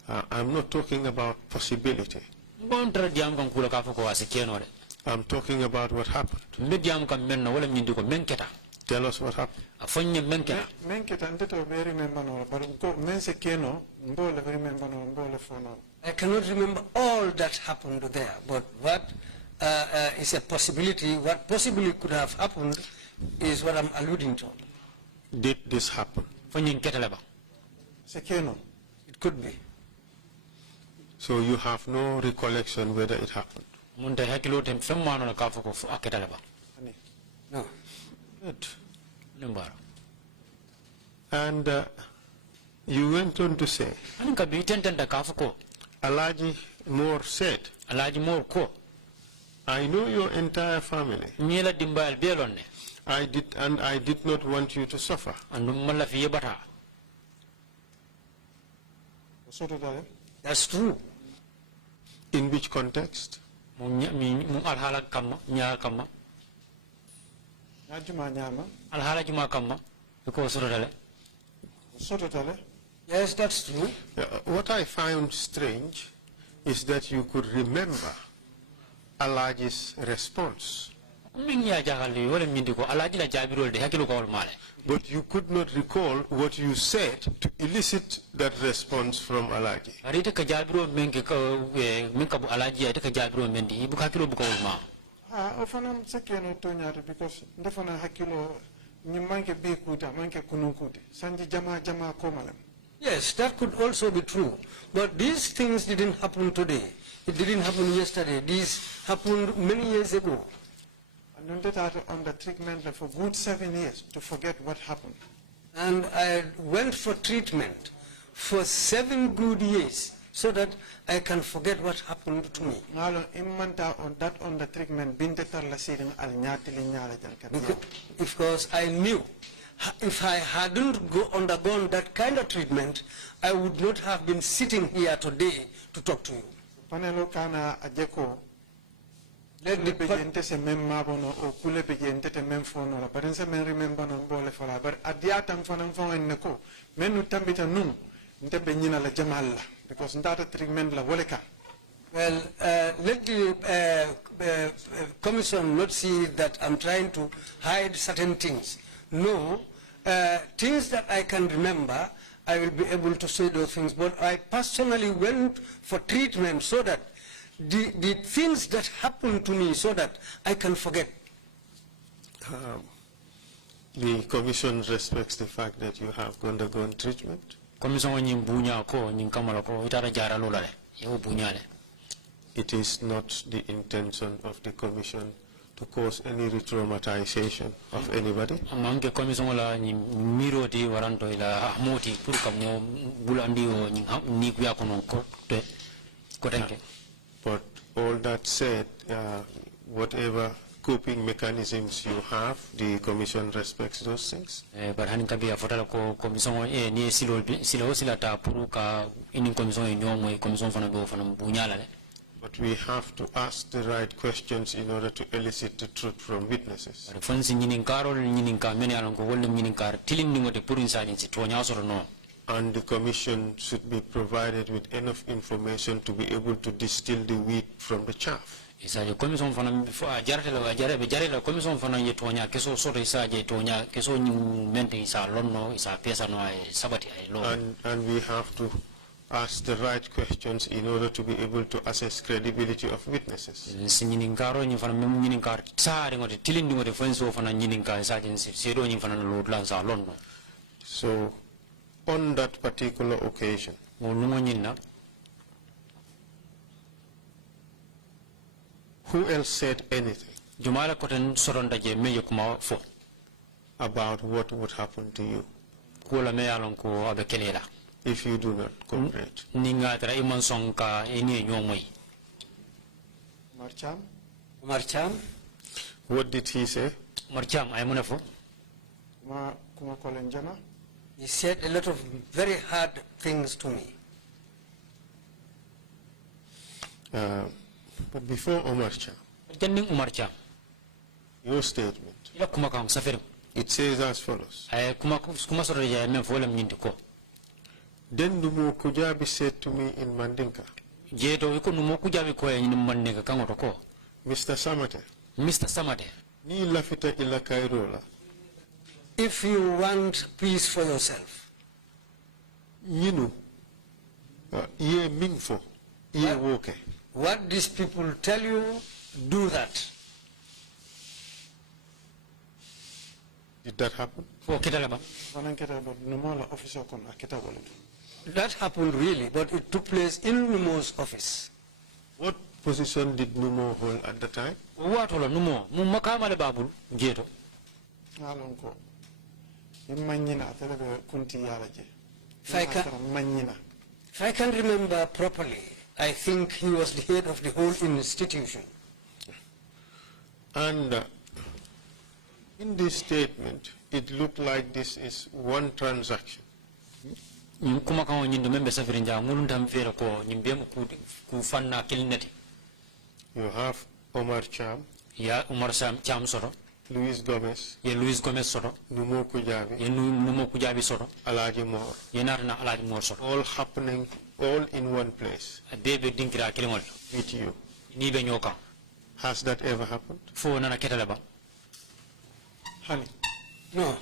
I'm not talking about possibility. I'm talking about what happened. Tell us what happened. I cannot remember all that happened there, but what is a possibility, what possibly could have happened is what I'm alluding to. Did this happen? It could be. So you have no recollection whether it happened? No. Good. And you went on to say, Alaji Moore said, I know your entire family. I did not want you to suffer. That's true. In which context? Yes, that's true. What I found strange is that you could remember Alaji's response, but you could not recall what you said to elicit that response from Alaji. Yes, that could also be true. But these things didn't happen today. It didn't happen yesterday. These happened many years ago. And on the treatment for good 7 years to forget what happened. And I went for treatment for 7 good years so that I can forget what happened to me. Because I knew if I hadn't undergone that kind of treatment, I would not have been sitting here today to talk to you. Let the commission not see that I'm trying to hide certain things. No, things that I can remember, I will be able to say those things. But I personally went for treatment so that the things that happened to me, so that I can forget. The Commission respects the fact that you have undergone treatment. It is not the intention of the Commission to cause any re-traumatization of anybody. But all that said, whatever coping mechanisms you have, the Commission respects those things. But we have to ask the right questions in order to elicit the truth from witnesses. And the Commission should be provided with enough information to be able to distill the wheat from the chaff. And we have to ask the right questions in order to be able to assess credibility of witnesses. So, on that particular occasion, who else said anything about what would happen to you if you do not cooperate? Marcham? What did he say? He said a lot of very hard things to me. But before Omar Cham, your statement, it says as follows. Then Numo Kujabi said to me in Mandinka, Mr. Samateh, ni lafita ila Kairola. If you want peace for yourself, Ye mingfo, ye woke. what these people tell you, do that. Did that happen? That happened really, but it took place in Numo's office. What position did Numo hold at the time? If I can remember properly, I think he was the head of the whole institution. And in this statement, it looked like this is one transaction. You have Omar Cham, Luis Gomez, Numo Kujabi, Alaji Moore, all happening all in one place with you. Has that ever happened? Honey. No.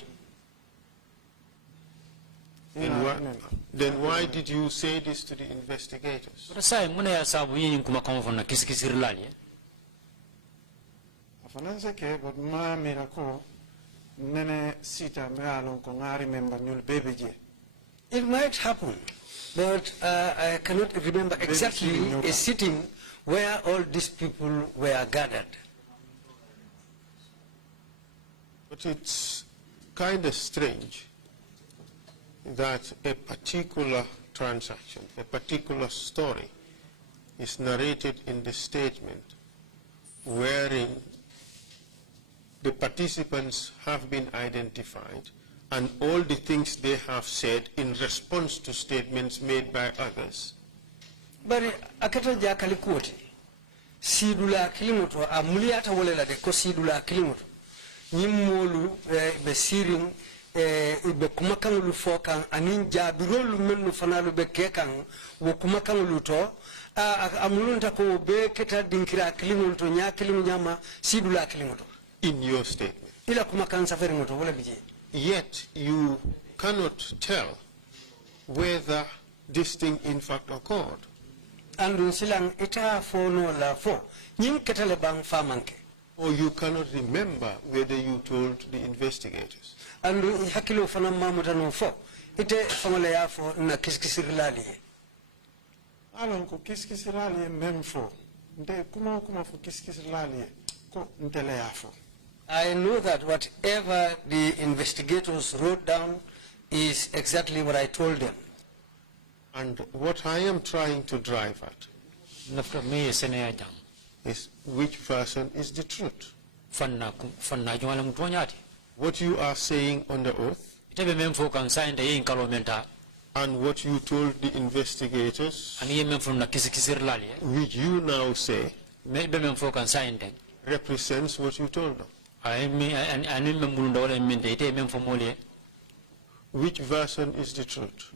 Then why did you say this to the investigators? It might happen, but I cannot remember exactly a sitting where all these people were gathered. But it's kind of strange that a particular transaction, a particular story is narrated in the statement wherein the participants have been identified and all the things they have said in response to statements made by others. But akata jakali kuoti sidula kilimoto amuliata wolela de ko sidula kilimoto nyimolu be siring be kumakangulu fokan anin jabirolu mennu fanalu be kekan wo kumakangulu to amulunta ko be keta dinkira kilimoto to nya kilimu nyama sidula kilimoto in your statement. Ila kumakan safari moto wala bije. Yet you cannot tell whether this thing in fact occurred. Andun silang ita fono la fo. Nyim ketale bang famanke. Or you cannot remember whether you told the investigators. Andu hakilo fana mamutano fo. Ite famale ya fo na kiskisirlali. Alon ko kiskisirali même fo. Nde kuma fo kiskisirali ko ntele ya fo. I know that whatever the investigators wrote down is exactly what I told them. And what I am trying to drive at is which version is the truth. What you are saying on the oath and what you told the investigators, which you now say represents what you told them. Which version is the truth?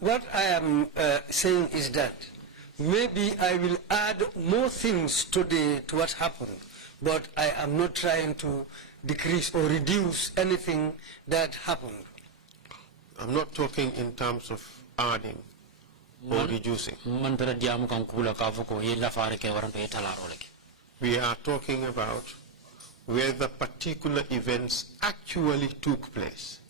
What I am saying is that maybe I will add more things to what happened, but I am not trying to decrease or reduce anything that happened. I'm not talking in terms of adding or reducing. We are talking about whether particular events actually took place.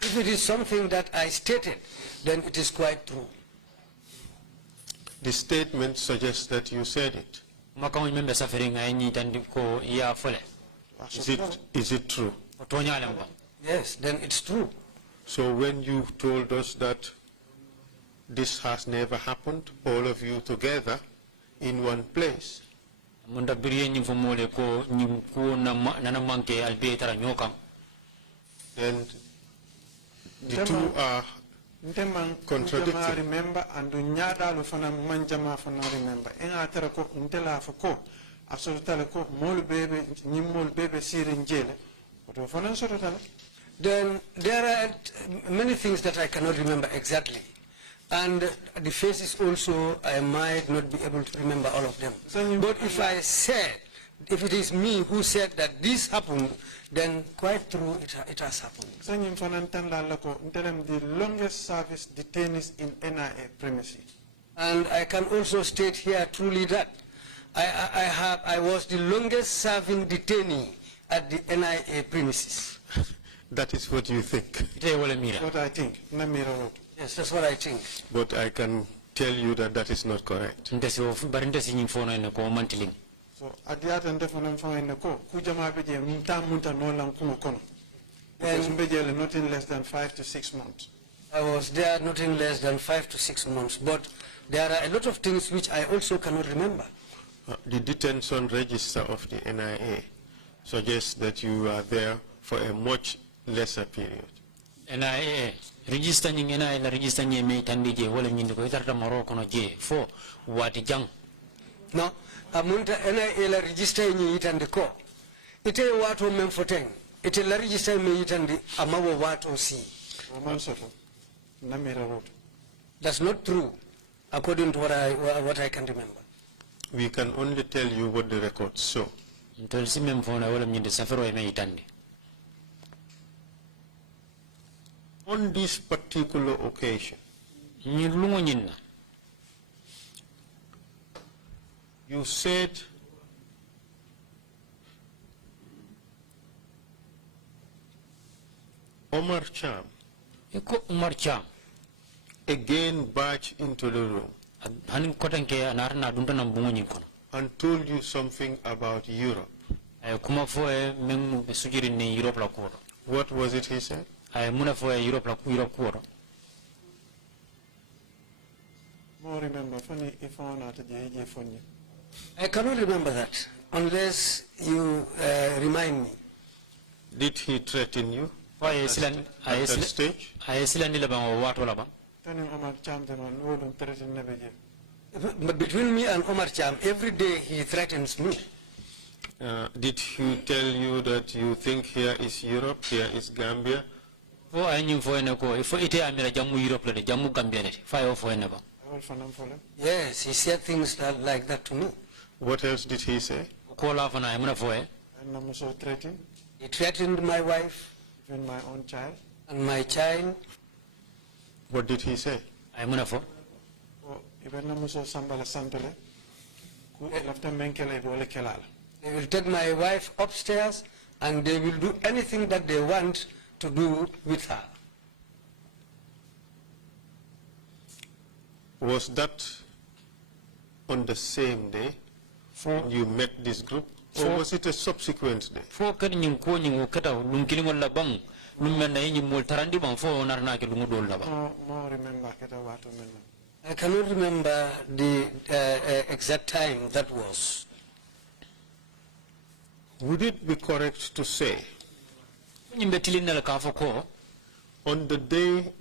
If it is something that I stated, then it is quite true. The statement suggests that you said it. Is it true? Yes, then it's true. So when you told us that this has never happened, all of you together in one place, then the two are contradictory. Remember and nyada fana manjama fana remember. Enga tera ko ntela fako asorotale ko mol bebe nyimol bebe sirin jele. Oto fana sorotale. Then there are many things that I cannot remember exactly. And the faces also, I might not be able to remember all of them. But if I said, if it is me who said that this happened, then quite true, it has happened. The longest service detainees in NIA premises. And I can also state here truly that I was the longest serving detainee at the NIA premises. That is what you think. What I think. Yes, that's what I think. But I can tell you that that is not correct. So at the end of the kujama beje munta no lang kuno kono. Because nothing less than 5 to 6 months. I was there nothing less than 5 to 6 months, but there are a lot of things which I also cannot remember. The detention register of the NIA suggests that you are there for a much lesser period. NIA register NIA la register NIA me tandije wala nyinde ko itarta Morocco no je fo wati jang. No, amunta NIA la register ni itande ko. Ite wato memfoteng. Ite la register me itande amawo wato si. That's not true, according to what I can remember. We can only tell you what the records show. On this particular occasion, you said Omar Cham again barged into the room and told you something about Europe. What was it he said? More remember, funny if I want to I cannot remember that unless you remind me. Did he threaten you at that stage? But between me and Omar Cham, every day he threatens me. Did he tell you that you think here is Europe, here is Gambia? Yes, he said things like that to me. What else did he say? Kola fana muna foe. He threatened my wife, even my own child. And my child. What did he say? Ay muna fo. Even namuso sambala santole. Ku lafta menkele ibole kelala. They will take my wife upstairs and they will do anything that they want to do with her. Was that on the same day you met this group? Or was it a subsequent day? Fo kadi nyim ko nyim kata lum kilingol la bang lum men nay nyim mol tarandi bang fo narna ke lungo dol la bang. No remember kata watu menna. I cannot remember the exact time that was. Would it be correct to say Nyim betilin na la ka fo ko on the day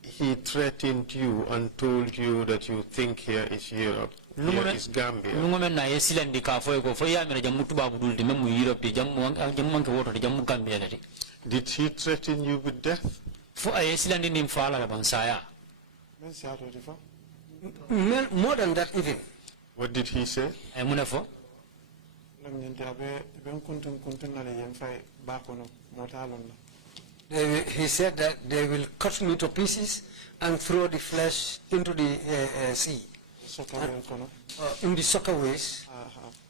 he threatened you and told you that you think here is Europe, here is Gambia? lungo men na yesilandi ka fo ko fo ya mera jamu tuba budul de memu Europe de jamu manke woto de jamu Gambia de. Did he threaten you with death? Fo ay yesilandi nim fala la bang saya. Men siato difa. More than that even. What did he say? Ay muna fo. Lam nyente abe ben kuntun na le yen fay bakono motalon na. He said that they will cut me to pieces and throw the flesh into the sea. In the soccerways.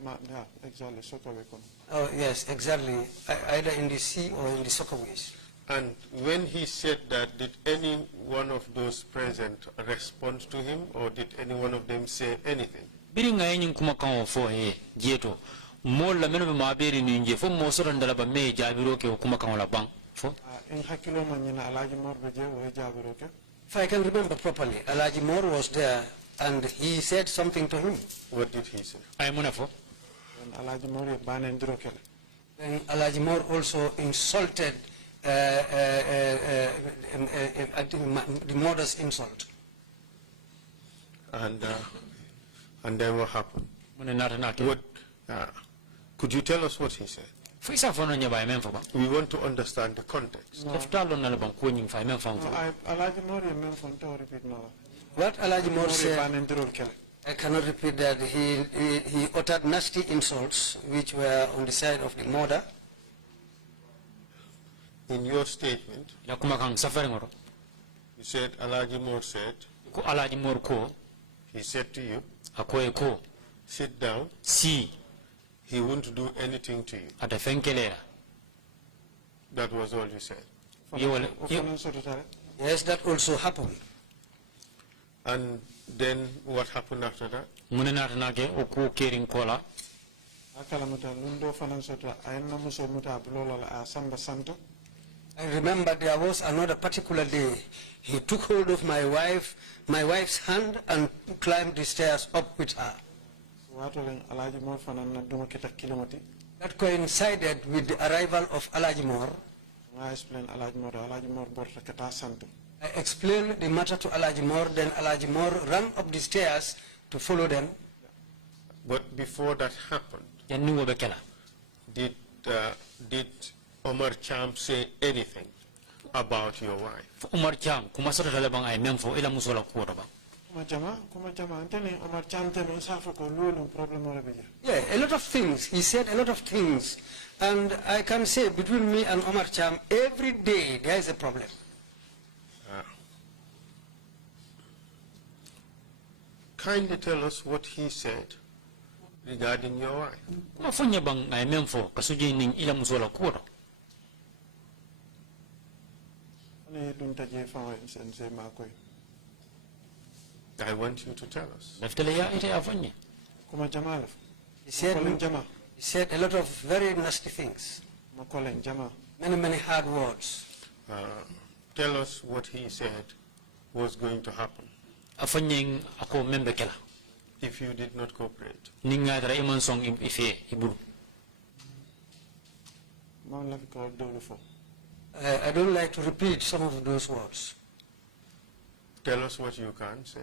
Yeah, exactly, soccerway kono. Oh yes, exactly. Either in the sea or in the soccerways. And when he said that, did any one of those present respond to him, or did any one of them say anything? Biringa yenyin kuma kan fo jeto mol la meno ma beri ni nje fo mo soron dala ba me jabiro ke kuma kan la bang fo. In hakilo manyina alaji morbe je wo jabiro ke. If I can remember properly, Alaji Moore was there and he said something to him. What did he say? Ay muna fo. And Alaji Moore banen diro kele. Then Alaji Moore also insulted the mother's insult. And then what happened? What? Could you tell us what he said? We want to understand the context. Alaji Moore men fonto repeat no. What Alaji Moore said, I cannot repeat that. He uttered nasty insults which were on the side of the mother. In your statement, you said Alaji Moore said, he said to you, sit down, he won't do anything to you. That was all you said. Yes, that also happened. And then what happened after that? I remember there was another particular day. He took hold of my wife's hand, and climbed the stairs up with her. That coincided with the arrival of Alaji Moore. I explained the matter to Alaji Moore, then Alaji Moore ran up the stairs to follow them. But before that happened, did Omar Cham say anything about your wife? Yeah, a lot of things. He said a lot of things. And I can say between me and Omar Cham, every day there is a problem. Kindly tell us what he said regarding your wife. I want you to tell us. He said a lot of very nasty things. Many hard words. Tell us what he said was going to happen if you did not cooperate. I don't like to repeat some of those words. Tell us what you can say.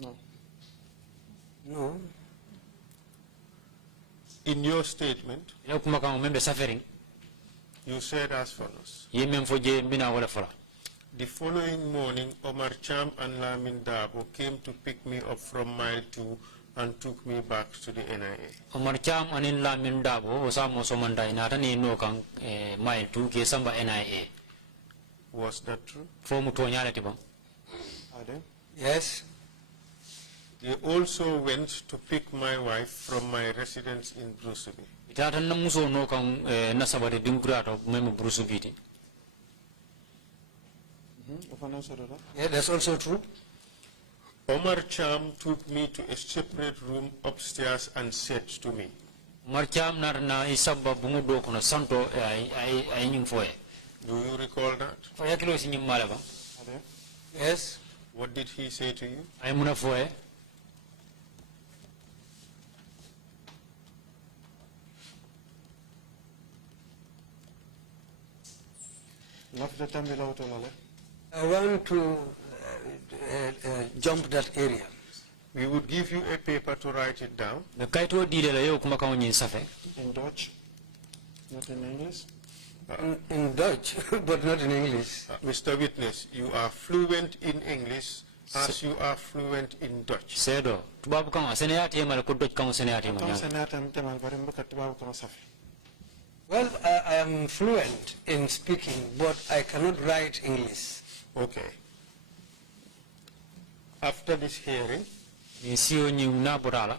No. No. In your statement, You said as follows. ye men fo je bina wala fala The following morning, Omar Cham and Lamin Dabo came to pick me up from mile 2 and took me back to the NIA. Omar Cham anin Lamin Dabo o sa mo so mandai na tani no kan mile 2 ke samba NIA. Was that true? Fo mu to nyale tibam. Are they? Yes. They also went to pick my wife from my residence in Brusubi. Itata na muso no kan nasabade dingrato memo brusubiti. Yeah, that's also true. Omar Cham took me to a separate room upstairs and said to me, Omar Cham na isabba bungu do kono santo ay nyum foye. do you recall that? Fo yakilo si nyum malaba. Yes. What did he say to you? Ay muna foye. I want to jump that area. We would give you a paper to write it down. The kaito dile la yo kuma kan nyin safe. In Dutch, not in English. In Dutch, but not in English. Mr. Witness, you are fluent in English as you are fluent in Dutch. Sedo, tubabu kan seneyati mal ko Dutch kan seneyati mo. Well, I am fluent in speaking, but I cannot write English. Okay. After this hearing, Ni siyo ni na borala.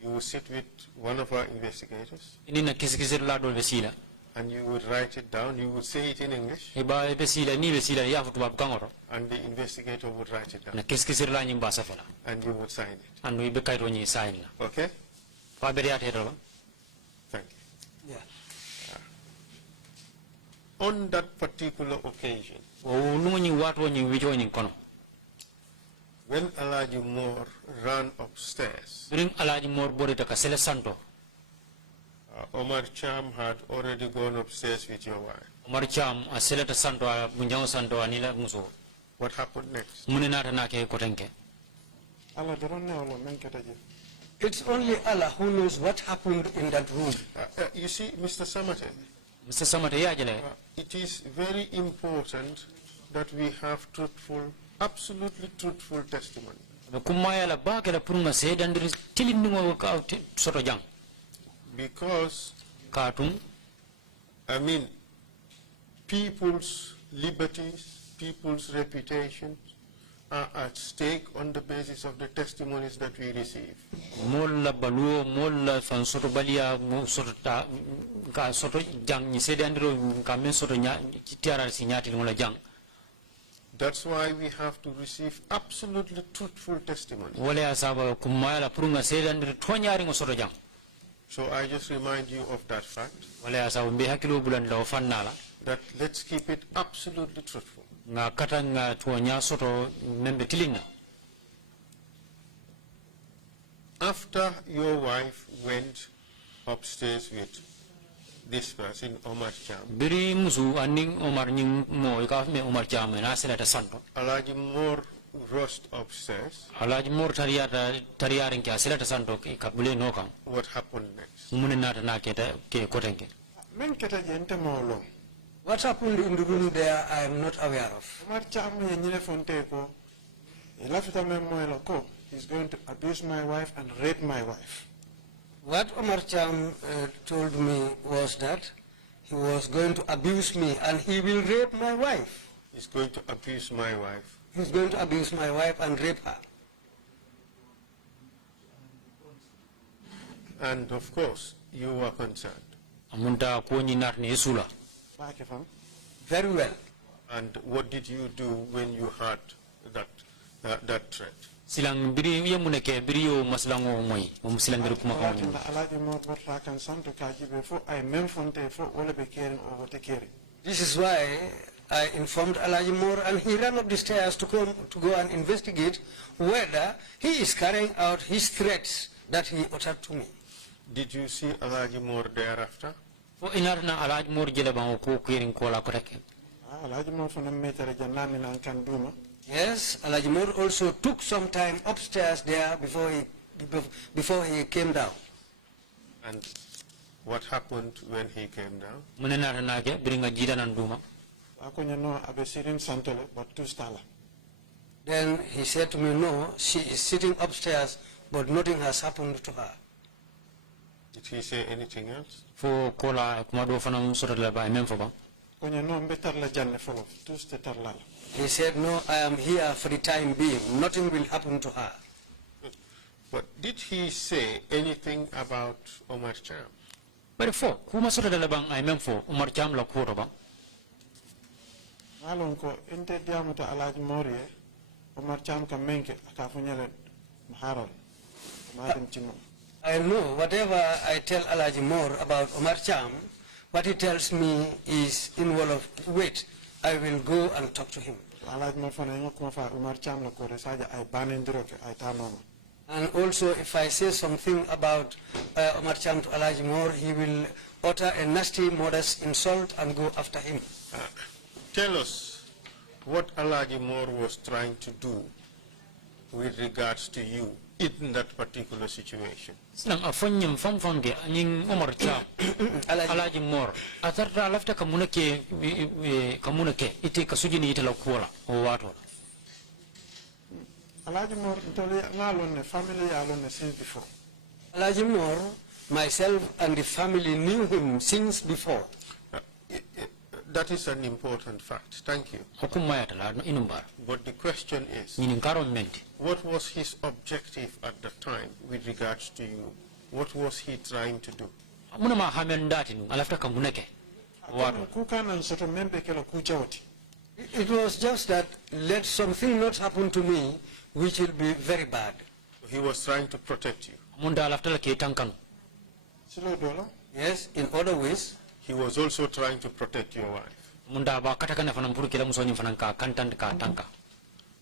you will sit with one of our investigators Ini na kisikisir la do besila. and you would write it down. You would say it in English Iba besila ni besila ya fu tubabu kan oro. and the investigator would write it Na down kisikisir la nyim basa fela. and you would sign it. Anu ibe kaito nyi sign la. Okay? Fa beriate do. Thank you. Yeah. On that particular occasion, O lungo nyi wato nyi wijo nyi kono. when Alaji Moore ran upstairs, During alaji mor bori ta kasele santo. Omar Cham had already gone upstairs with your wife. Omar Cham a seleta santo a bunjango santo anila muso. What happened next? Mune nata na ke kotenke. It's only Allah who knows what happened in that room. You see, Mr. Samateh, Mr. Samateh ya jele. it is very important that we have truthful, absolutely truthful testimony. Kumaya la ba ke la purunga se dandiri tilindingo ka soto jang. Because, Katung I mean, people's liberties, people's reputations are at stake on the basis of the testimonies that we receive. molla baluo molla fan soto balia mo soto ta ka soto jang ni se dandiro ka men soto nya TRRC nyati ngola jang. That's why we have to receive absolutely truthful testimony. Wala asaba kumaya la purunga se dandiri tonyari ngo soto jang. So I just remind you of that fact, Wala asaba mbe hakilo bulan la fannala. that let's keep it absolutely truthful. Nga kata nga tuonya soto membe tilinga. After your wife went upstairs with this person, Omar Cham, Biri musu aning Omar ning mo ka me Omar Cham na selata santo. Alaji Moore rushed upstairs. Alaji mor tariyarin ke selata santo ka bule no kan. What happened next? Mune nata na ke kotenke. What happened in the room there, I am not aware of. He's going to abuse my wife and rape my wife. What Omar Cham told me was that he was going to abuse me and he will rape my wife. He's going to abuse my wife. He's going to abuse my wife and rape her. And of course, you were concerned. Amunta ko ni narni isula. Very well. And what did you do when you heard that threat? Silang biri ye muneke biri yo maslango moy silang biri kuma ko ni. This is why I informed Alaji Moore and he ran up the stairs to go and investigate whether he is carrying out his threats that he uttered to me. Did you see Alaji Moore thereafter? Fo inarna Alaji Moore jele ba ko kirin ko la ko tek. Yes, Alaji Moore also took some time upstairs there before he came down. And What happened when he came down? Munena nage bringa jida nanduma. Ako niya no abe sirin santole but two stala. Then he said to me, no, she is sitting upstairs, but nothing has happened to her. Did he say anything else? Fo kola kumado fana musora ba memfo ba. Ko niya no mbetar la janne folo two stetar lala. He said, no, I am here for the time being. Nothing will happen to her. But did he say anything about Omar Cham? But fo kuma sora bang ay memfo Umar Cham la kuro ba. Alon ko inte diamuta alaji morie Omar Cham ka menke akafu nyele maharal. Madam chino. I know whatever I tell Alaji more about Omar Cham, what he tells me is in wall of wait. I will go and talk to him. Alaji mo fana ngo kuma fa Omar Cham la kore saja ay banendiro ke ay tanoma. And also, if I say something about Omar Cham to Alaji Moore, he will utter a nasty, modest insult and go after him. Tell us what Alaji Moore was trying to do with regards to you in that particular situation. Nang afanyam famfange anying Umar Cham Alaji Moore atarta lafta kamunake ite kasujini ite la kuola o wato. Alaji Moore ntole ngalon ne family alon ne since before. Alaji Moore, myself and the family knew him since before. That is an important fact. Thank you. But the question is, what was his objective at the time with regards to you? What was he trying to do? It was just that let something not happen to me which will be very bad. He was trying to protect you. Yes, in other ways. He was also trying to protect your wife.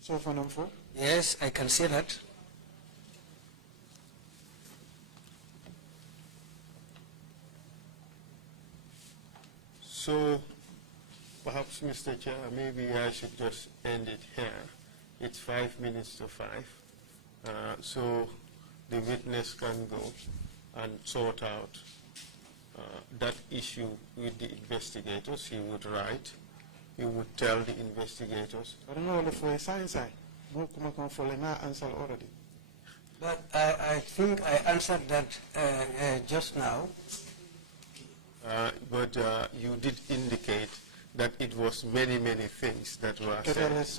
So, yes, I can say that. So, perhaps, Mr. Chair, maybe I should just end it here. It's 5 minutes to 5. So the witness can go and sort out that issue with the investigators. He would write, he would tell the investigators. I don't know if for science answer already. But I think I answered that just now. But you did indicate that it was many things that were said. Yes,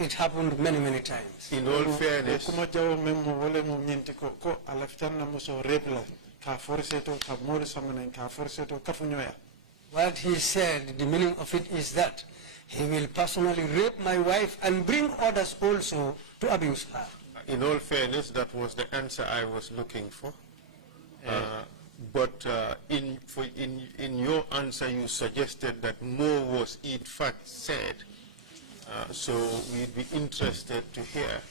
it happened many times. In all fairness, what he said, the meaning of it is that he will personally rape my wife and bring others also to abuse her. In all fairness, that was the answer I was looking for. But in your answer, you suggested that more was in fact said. So we'd be interested to hear,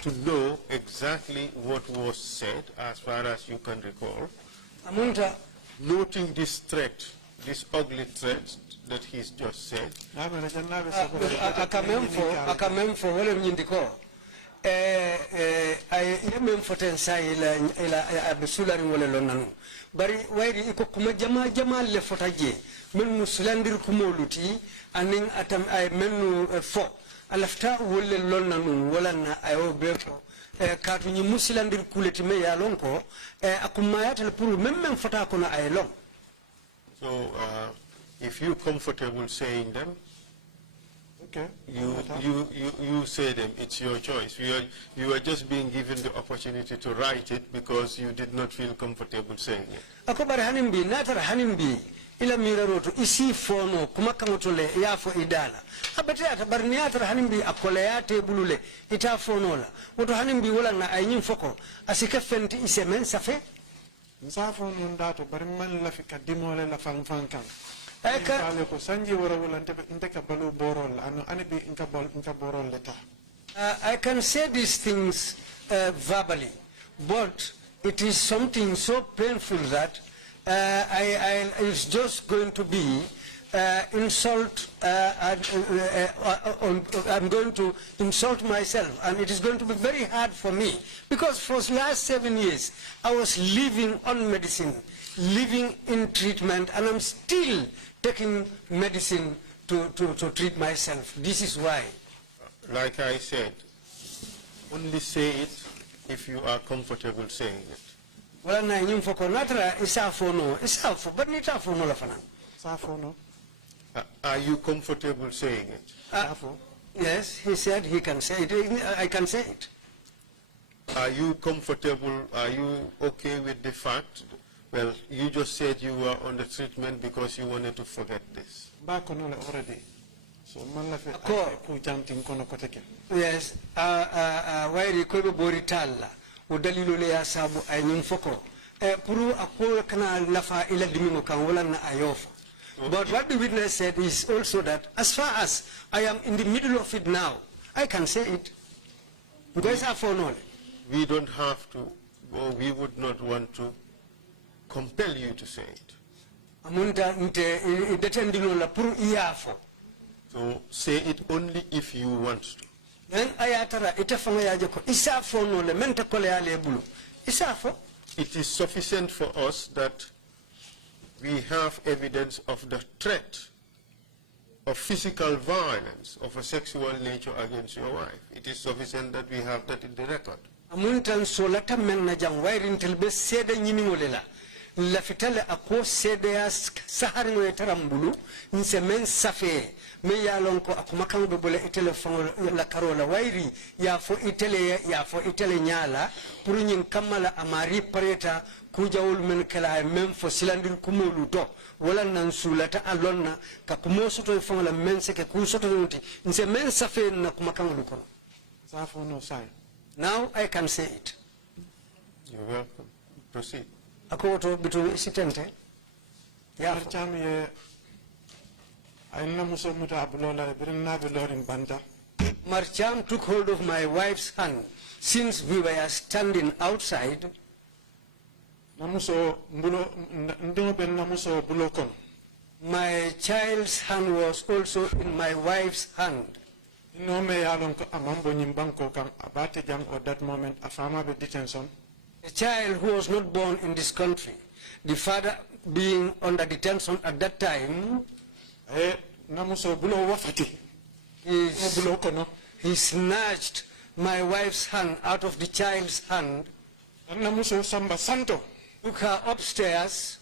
to know exactly what was said, as far as you can recall. Noting this threat, this ugly threat that he's just said. I remember foten say ila abesulari wala lonanu bari wayri iko kuma jama le fotaje men musulandir kumoluti anin atam ay menu fo alafta wala lonanu wala na ayo befo katu ni musulandir kuleti me ya lonko akumayata pour même fota kono ay long. So if you're comfortable saying them, okay. You say them. It's your choice. You are just being given the opportunity to write it because you did not feel comfortable saying it. Akobar hanimbi natar hanimbi ila miraroto isi fono kumakamotole yafo idala abete atabar niatar hanimbi akoleyate bulule ita fono la woto hanimbi wala na ayim foko asike fenti isemen safe nsafo nundato bari man la fika dimole la fankan I can say these things verbally, but it is something so painful that it's just going to be I'm going to insult myself, and it is going to be very hard for me, because for the last 7 years I was living on medicine, living in treatment, and I'm still taking medicine to treat myself. This is why. Like I said, only say it if you are comfortable saying it. Well, na nyum foko natra isafo no, isafo, but nitafo no la fana. Safo no. Are you comfortable saying it? Safo. Yes, he said he can say it. I can say it. Are you comfortable, are you okay with the fact, well, you just said you were on the treatment because you wanted to forget this? Back on already. So man la fe ku jantin kono koteke. Yes, wairi ko be bori talla o dalilo le ya sabu ay nyum foko puru akko kana lafa ila dimino kan wala na ayofa. But what the witness said is also that as far as I am in the middle of it now, I can say it. Because I foreknown. We don't have to, or we would not want to compel you to say it. So say it only if you want to. It is sufficient for us that we have evidence of the threat of physical violence of a sexual nature against your wife. It is sufficient that we have that in the record. Amuntan solata men na jang wairin telbe sede nyimi ngolela la fitale ako sede ya sahari ngoye tarambulu nse men safe me ya lonko akumakang bebole itele fango la karola wairi ya fo itele nyala pour nyin kamala amari pareta kujawul men kala men fo silandil kumolu to wala nan sulata alonna ka kumo soto fango la men seke ku soto nti nse men safe na kumakang lu kono Safo no sai. Now I can say it. You're welcome. Proceed. Akoto bitu sitente. Yeah. Marcham ye ayna muso muta bulola birna bulorin banda. Marcham took hold of my wife's hand since we were standing outside. Namuso bulo ndo ben namuso bulokon. My child's hand was also in my wife's hand. No me yalon ko amambo nyimbanko kam abate jam at that moment afama be detention. A child who was not born in this country, the father being under detention at that time, namuso bulo wafati. He snatched my wife's hand out of the child's hand, namuso samba santo, took her upstairs.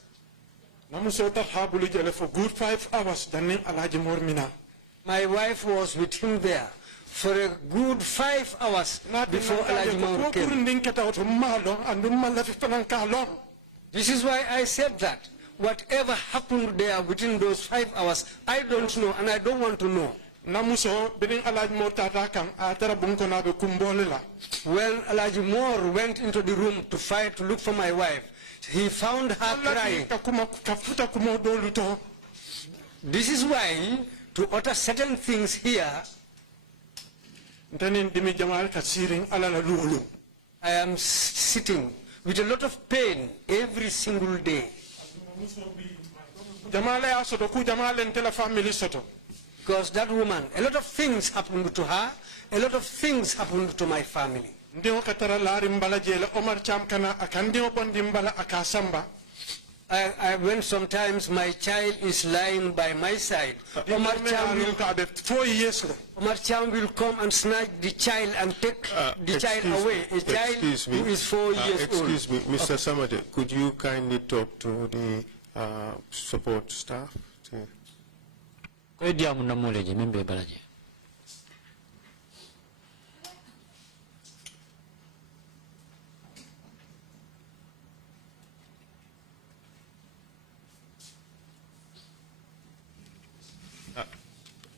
Namuso ta habuli jele for good 5 hours danin alaji mormina. My wife was with him there for a good 5 hours before Alajimor came. This is why I said that. Whatever happened there within those 5 hours, I don't know and I don't want to know. When Alajimor went into the room to look for my wife, he found her crying. This is why, to utter certain things here, I am sitting with a lot of pain every single day. Because that woman, a lot of things happened to her, a lot of things happened to my family. I went sometimes, my child is lying by my side. Omar Cham will come and snatch the child and take the child away. A child who is 4 years old. Excuse me, Mr. Samateh, could you kindly talk to the support staff?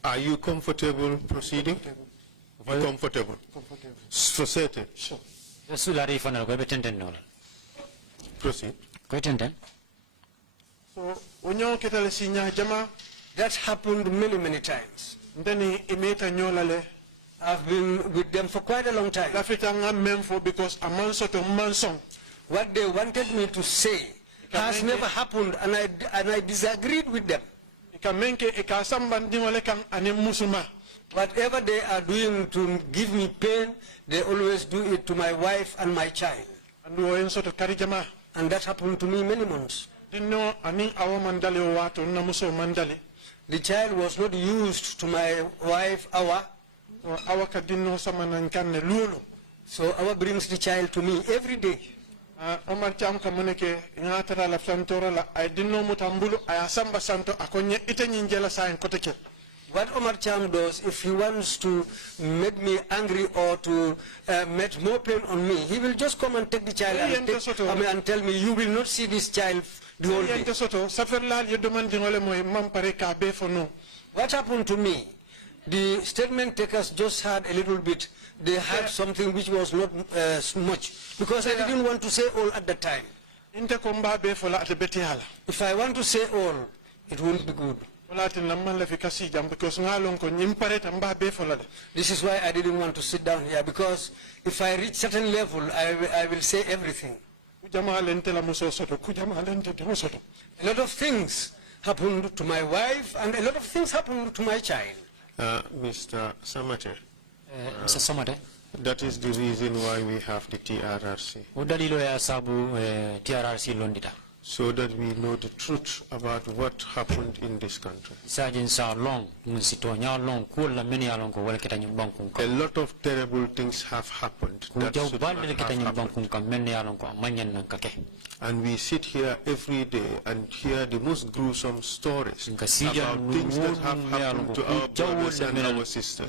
Are you comfortable proceeding? Comfortable. For certain. Sure. Proceed. So, that happened many, many times. I've been with them for quite a long time. Because what they wanted me to say has never happened, and I disagreed with them. Kamenke e ka sambandi wale kan ane musuma. Whatever they are doing to give me pain, they always do it to my wife and my child. Andu o enso to karijama. And that happened to me many months. Dinno ani awa mandali o wato na muso mandali. The child was not used to my wife, Awa. Awa ka dinno sama nankanne lulo. So Awa brings the child to me every day. Omar Cham ka muneke ngatara la santora la ay dinno mutambulu ay samba santo akonye ite nyinjela sa en koteke. What Omar Cham does, if he wants to make me angry or to make more pain on me, he will just come and take the child and tell me, you will not see this child the whole day. What happened to me? The statement takers just had a little bit. They had something which was not much, because I didn't want to say all at the time. If I want to say all, it won't be good. This is why I didn't want to sit down here, because if I reach certain level, I will say everything. A lot of things happened to my wife, and a lot of things happened to my child. Mr. Samateh. Mr. Samateh. That is the reason why we have the TRRC. So that we know the truth about what happened in this country. A lot of terrible things have happened that should not have happened. And we sit here every day and hear the most gruesome stories about things that have happened to our brothers and our sisters.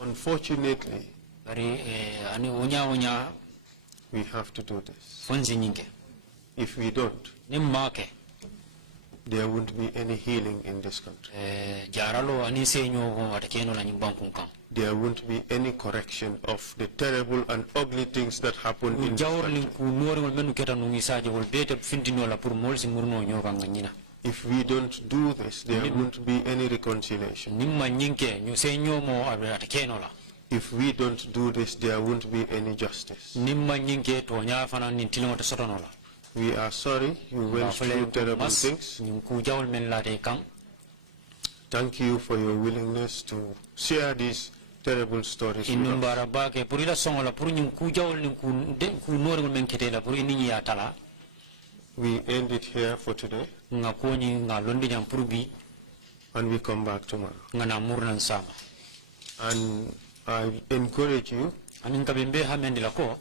Unfortunately, we have to do this. If we don't, there won't be any healing in this country. There won't be any correction of the terrible and ugly things that happen in this country. If we don't do this, there won't be any reconciliation. If we don't do this, there won't be any justice. We are sorry you went through terrible things. Thank you for your willingness to share these terrible stories with us. We end it here for today, and we come back tomorrow. And I encourage you to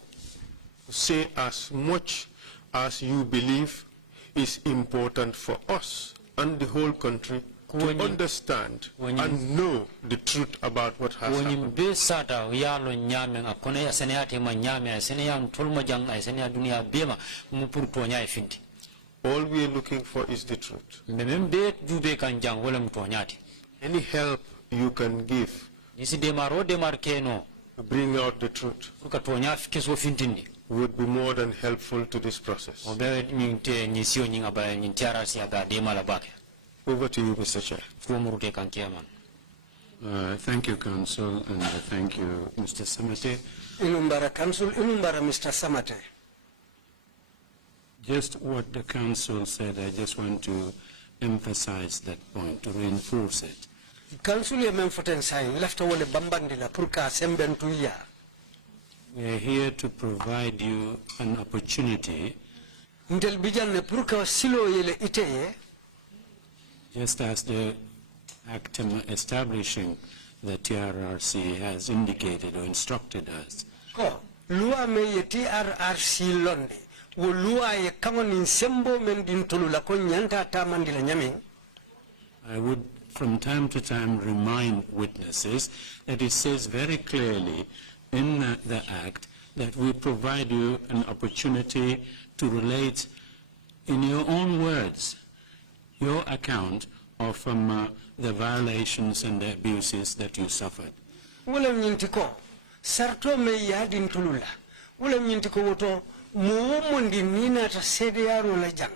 say as much as you believe is important for us and the whole country to understand and know the truth about what has happened. All we are looking for is the truth. Any help you can give to bring out the truth would be more than helpful to this process. Over to you, Mr. Chair. Thank you, Council, and thank you, Mr. Samateh. Mr. Samateh. Just what the Council said, I just want to emphasize that point, to reinforce it. Council we are here to provide you an opportunity, just as the Act establishing the TRRC has indicated or instructed us. I would from time to time remind witnesses that it says very clearly in the Act that we provide you an opportunity to relate in your own words your account of the violations and the abuses that you suffered. Sarto me yadin tulula. Wala nyintiko woto muomondi nina ta sede yaro la jang.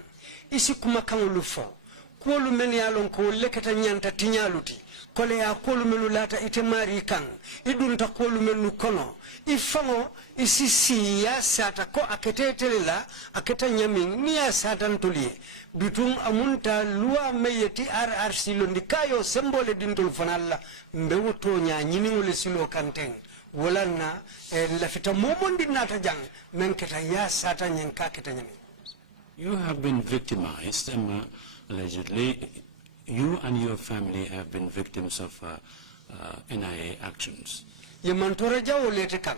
Isi kuma kangulu fo. Kuolu meni yalon ko leketa nyanta tinyaluti. kole ya kolu menu lata ite mari kan idunta kolu menu kono ifango isisi ya sata ko akete telela aketa nyamin ni ya sata ntulie bitum amunta loi meyeti TRRC londi kayo sembole dintul fanalla mbewuto nya nyini ngule silo kanteng wala na lafita momondi nata jang menketa ya sata nyenka keta nyamin. You have been victimized, allegedly. You and your family have been victims of NIA actions. Yemantora jawo lete kan.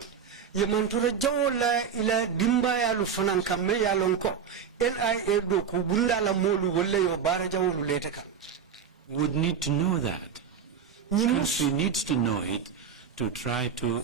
Yemantora jawo la ila dimba ya lufanan kamme ya lonko. NIA do kubunda la molu wole yo bara jawo lete kan. Would need to know that. Country needs to know it to try to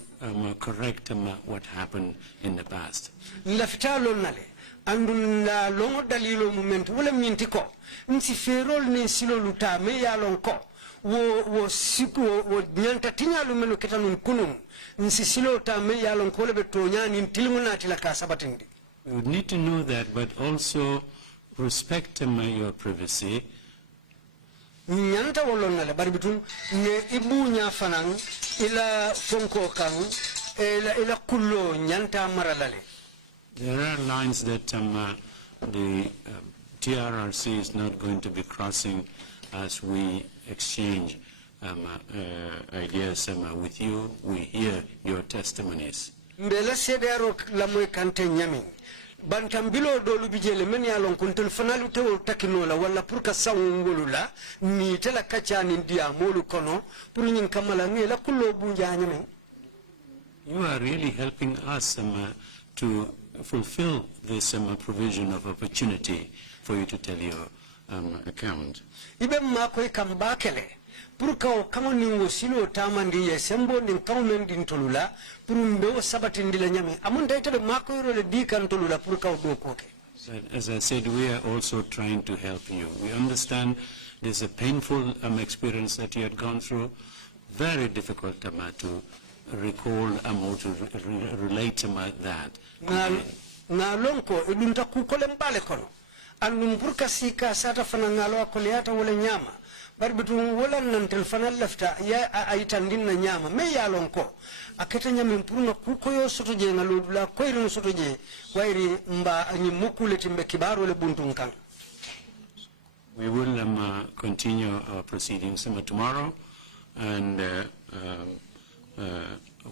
correct what happened in the past. Lafita lon nale. Andun la longo dalilo moment wala minti ko nsi ferol ni silo luta me ya lonko wo siku wo nyanta tinyalu menu ketanun kunum nsi silo ta me ya lonko le beto nyani tilmuna tilaka sabatindi. You would need to know that, but also respect your privacy. Nyanta wolon nale barbitum ne ibu nya fanan ila fonko kan ila kullo nyanta maralale. There are lines that the TRRC is not going to be crossing as we exchange ideas with you. We hear your testimonies. Mbele sedero la moy kante nyami. Bantambilo dolu bijele men ya lon kuntul fanalu tewo takinola wala pour ka sawngolula ni tela kacha ni dia molu kono pour nyin kamala ni la kullo bunja nyame. You are really helping us to fulfill this provision of opportunity for you to tell your account. Ibe makoy kambakele pour ka o kamo ni wosilo tamandi ye sembo ni kawmen din tolula pour mbe sabati ndila nyame amunda itede makoy role di kan tolula pour ka do koke. As I said, we are also trying to help you. We understand there's a painful experience that you had gone through, very difficult to recall or to relate that. Na lonko edunta kukole mbale kono andum burka sika sata fana ngalo akoleata wala nyama barbitu wala nan telefona lafta ya aitandin na nyama me ya lonko aketa nyama mpuruna kukoyo sotoje ngaludula koiru sotoje wairi mba ni mukule timbe kibaru le buntu kan. We will continue our proceedings tomorrow, and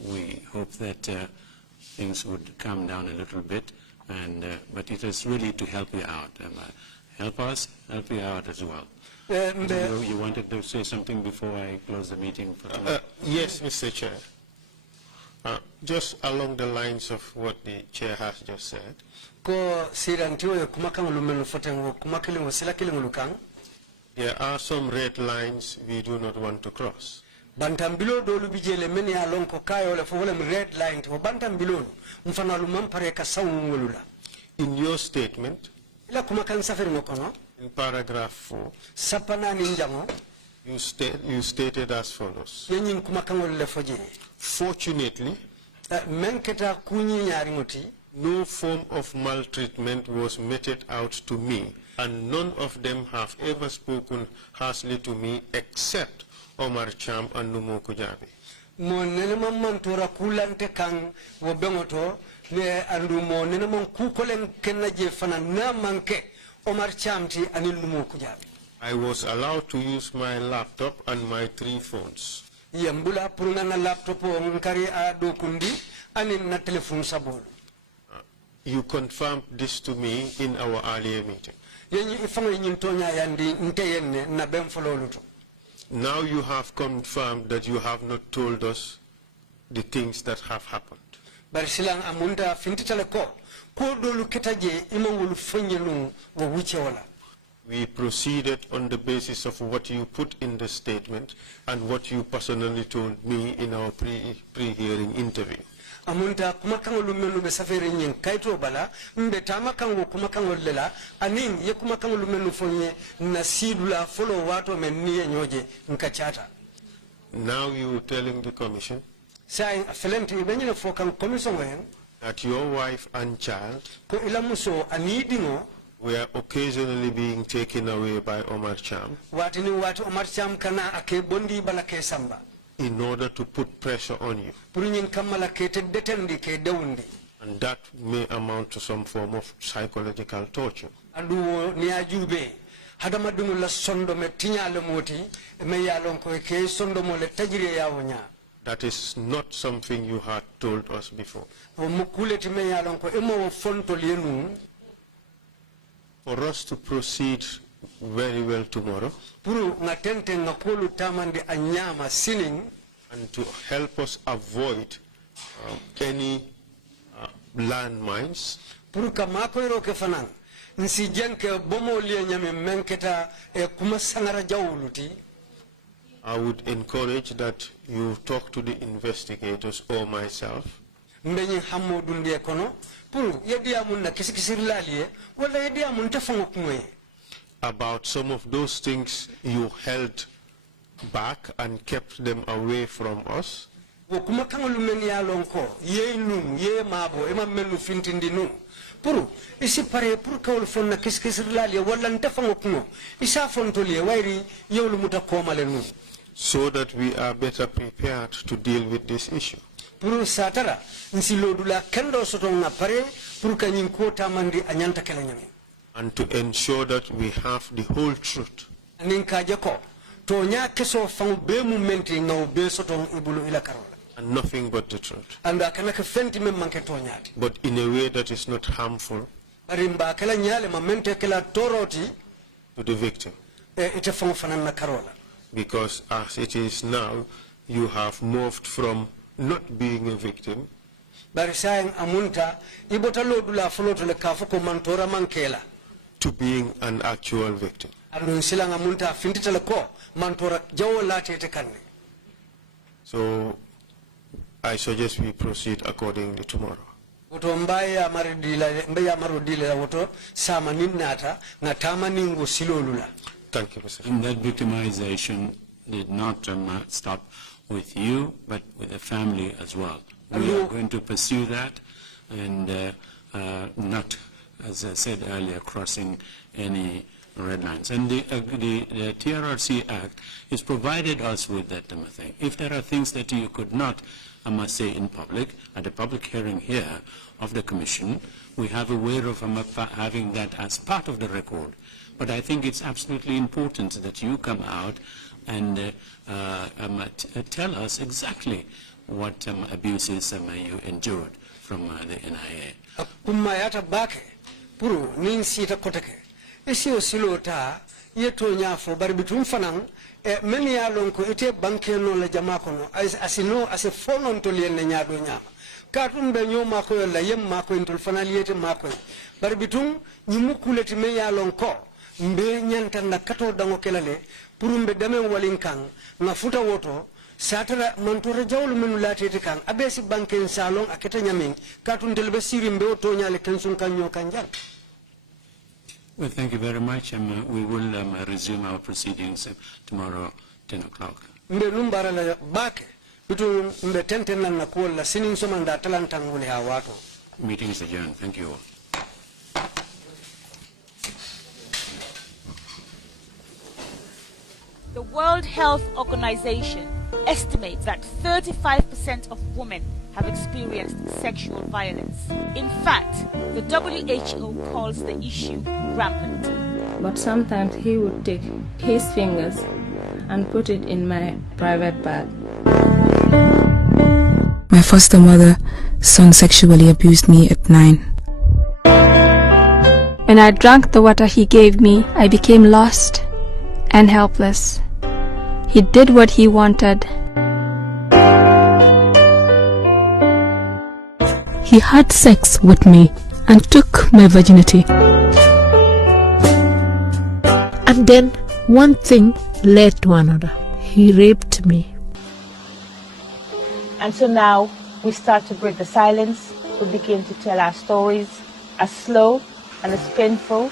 we hope that things would calm down a little bit, but it is really to help you out. Help us, help you out as well. You wanted to say something before I close the meeting? Yes, Mr. Chair. Just along the lines of what the Chair has just said. There are some red lines we do not want to cross. Bantambilo dolu bijele meni ya lonko kayo le fowolem red line to bantambilo mfana lumampare ka sawngolula. In your statement, ila kumakan safari ngokono in paragraph 4, sapana ni njamo you stated as follows. yenyin kumakan le foje. Fortunately, menketa kunyi nyari ngoti no form of maltreatment was meted out to me, and none of them have ever spoken harshly to me except Omar Cham and Numo Kujabi. Mo nene man tora kulante kang wo bengoto ne andu mo nene man kukolen kenna je fana na manke Omar Cham ti anil Numo Kujabi. I was allowed to use my laptop and my 3 phones. Yambula puruna na laptop o ngari a do kundi anil na telephone sabol. You confirmed this to me in our earlier meeting. Yenyi ifanga nyintonya yandi nteyenne na benfololuto. Now you have confirmed that you have not told us the things that have happened. Barisilang amunda fintitale ko dolu ketaje imangulu fanyelu wo wuche wala. We proceeded on the basis of what you put in the statement and what you personally told me in our pre-hearing interview. Amunta kumakangolu menu be safari nyen kaito bala mbe tamakango kumakangolu lela anin ye kumakangolu menu fonye na sidula follow wato men niye nyoje nkachata. Now you telling the commission Say felenti benye fokan commission wen that your wife and child ko ilamuso anidingo were occasionally being taken away by Omar Cham watini wati Omar Cham kana ake bondi bala ke samba in order to put pressure on you. pour nyin kamala ke te detendi ke dewundi And that may amount to some form of psychological torture. andu ni ajube hadama dungu la sondo me tinyale moti me yalon ko ke sondo mo le tajire yawonya. That is not something you had told us before. o mukuleti me yalon ko emo fonto lenu For us to proceed very well tomorrow pour ngatente ngakolu tamande anyama sining and to help us avoid any landmines, pour kama ko ro ke fanan nsi jenke bomo le nyame menketa e kuma sangara jawuluti I would encourage that you talk to the investigators or myself mbeñi hamodu ndiye kono pour yedi amun na kisikisir lalie wala yedi amun tafango kumoye about some of those things you held back and kept them away from us. wo kuma kangalu men ya lonko ye nun ye mabo e ma menu fintindi nu pour isi pare pour kawol fonna kisikisir lalie wala tafango kumo isa fontolie wayri yewlu muta komale nu so that we are better prepared to deal with this issue. pour satara nsi lodula kendo soto nga pare pour kanyin ko tamandi anyanta kala nyame And to ensure that we have the whole truth. nin kaje ko to nya keso fam be mu menti ngaw be soto ibulu ila karola And nothing but the truth. anda kana ka fenti mem manke to nyaati But in a way that is not harmful bari mba kala nyale ma mente kala toroti to the victim. ite fam fanan na karola Because as it is now, you have moved from not being a victim bari sayang amunta ibota lodula foloto le kafuko mantora mankela to being an actual victim. adun silanga munta fintitale ko mantora jawo latete kanne So I suggest we proceed accordingly tomorrow. woto mbaya maro dila woto sama ninnata na tama ningo silolula. Thank you, Mr. And that victimization did not stop with you, but with the family as well. We are going to pursue that and not, as I said earlier, crossing any red lines. And the TRRC Act has provided us with that thing. If there are things that you could not, I must say, in public, at a public hearing here of the Commission, we have a way of having that as part of the record. But I think it's absolutely important that you come out and tell us exactly what abuses you endured from the NIA. Kumayata bake puru nin sita koteke isi osilota yeto nyafo bari bitum fanan meni ya lonko ite banke no la jama kono asino ase fonon to lien nyaado nyama katun be nyoma ko la yem mako intul fanaliyete mako bari bitum nyimukuleti me ya lonko mbe nyanta na kato dango kelale puru mbe dame walinkan na futa woto satara mantora jawlu menu latete kan abesi banken salon aketa nyamin katun delbe siri mbe to nyale kensun kanyo kanjal. Well, thank you very much, and we will resume our proceedings tomorrow, 10 o'clock. Mbe numbara la bake bitu mbe tenten na kuola sinin somanda talantangule hawato. Meeting is adjourned. Thank you all. The World Health Organization estimates that 35% of women have experienced sexual violence. In fact, the WHO calls the issue rampant. But sometimes he would take his fingers and put it in my private bag. My foster mother's son sexually abused me at 9. When I drank the water he gave me, I became lost and helpless. He did what he wanted. He had sex with me and took my virginity. And then one thing led to another. He raped me. And so now we start to break the silence. We begin to tell our stories as slow and as painful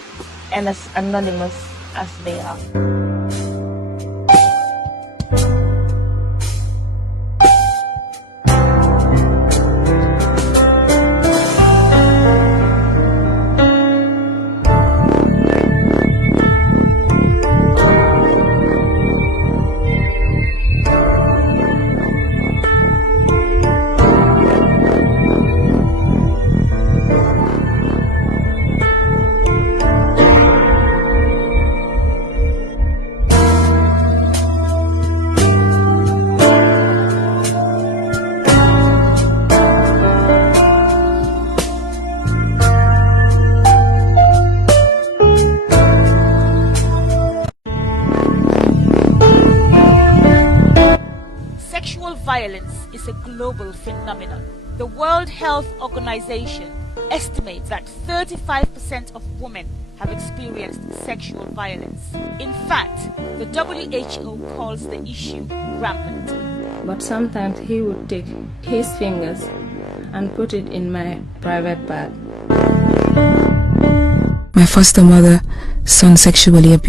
and as anonymous as they are. violence is a global phenomenon. The World Health Organization estimates that 35% of women have experienced sexual violence. In fact, the WHO calls the issue rampant. But sometimes he would take his fingers and put it in my private part. My foster mother, son sexually abused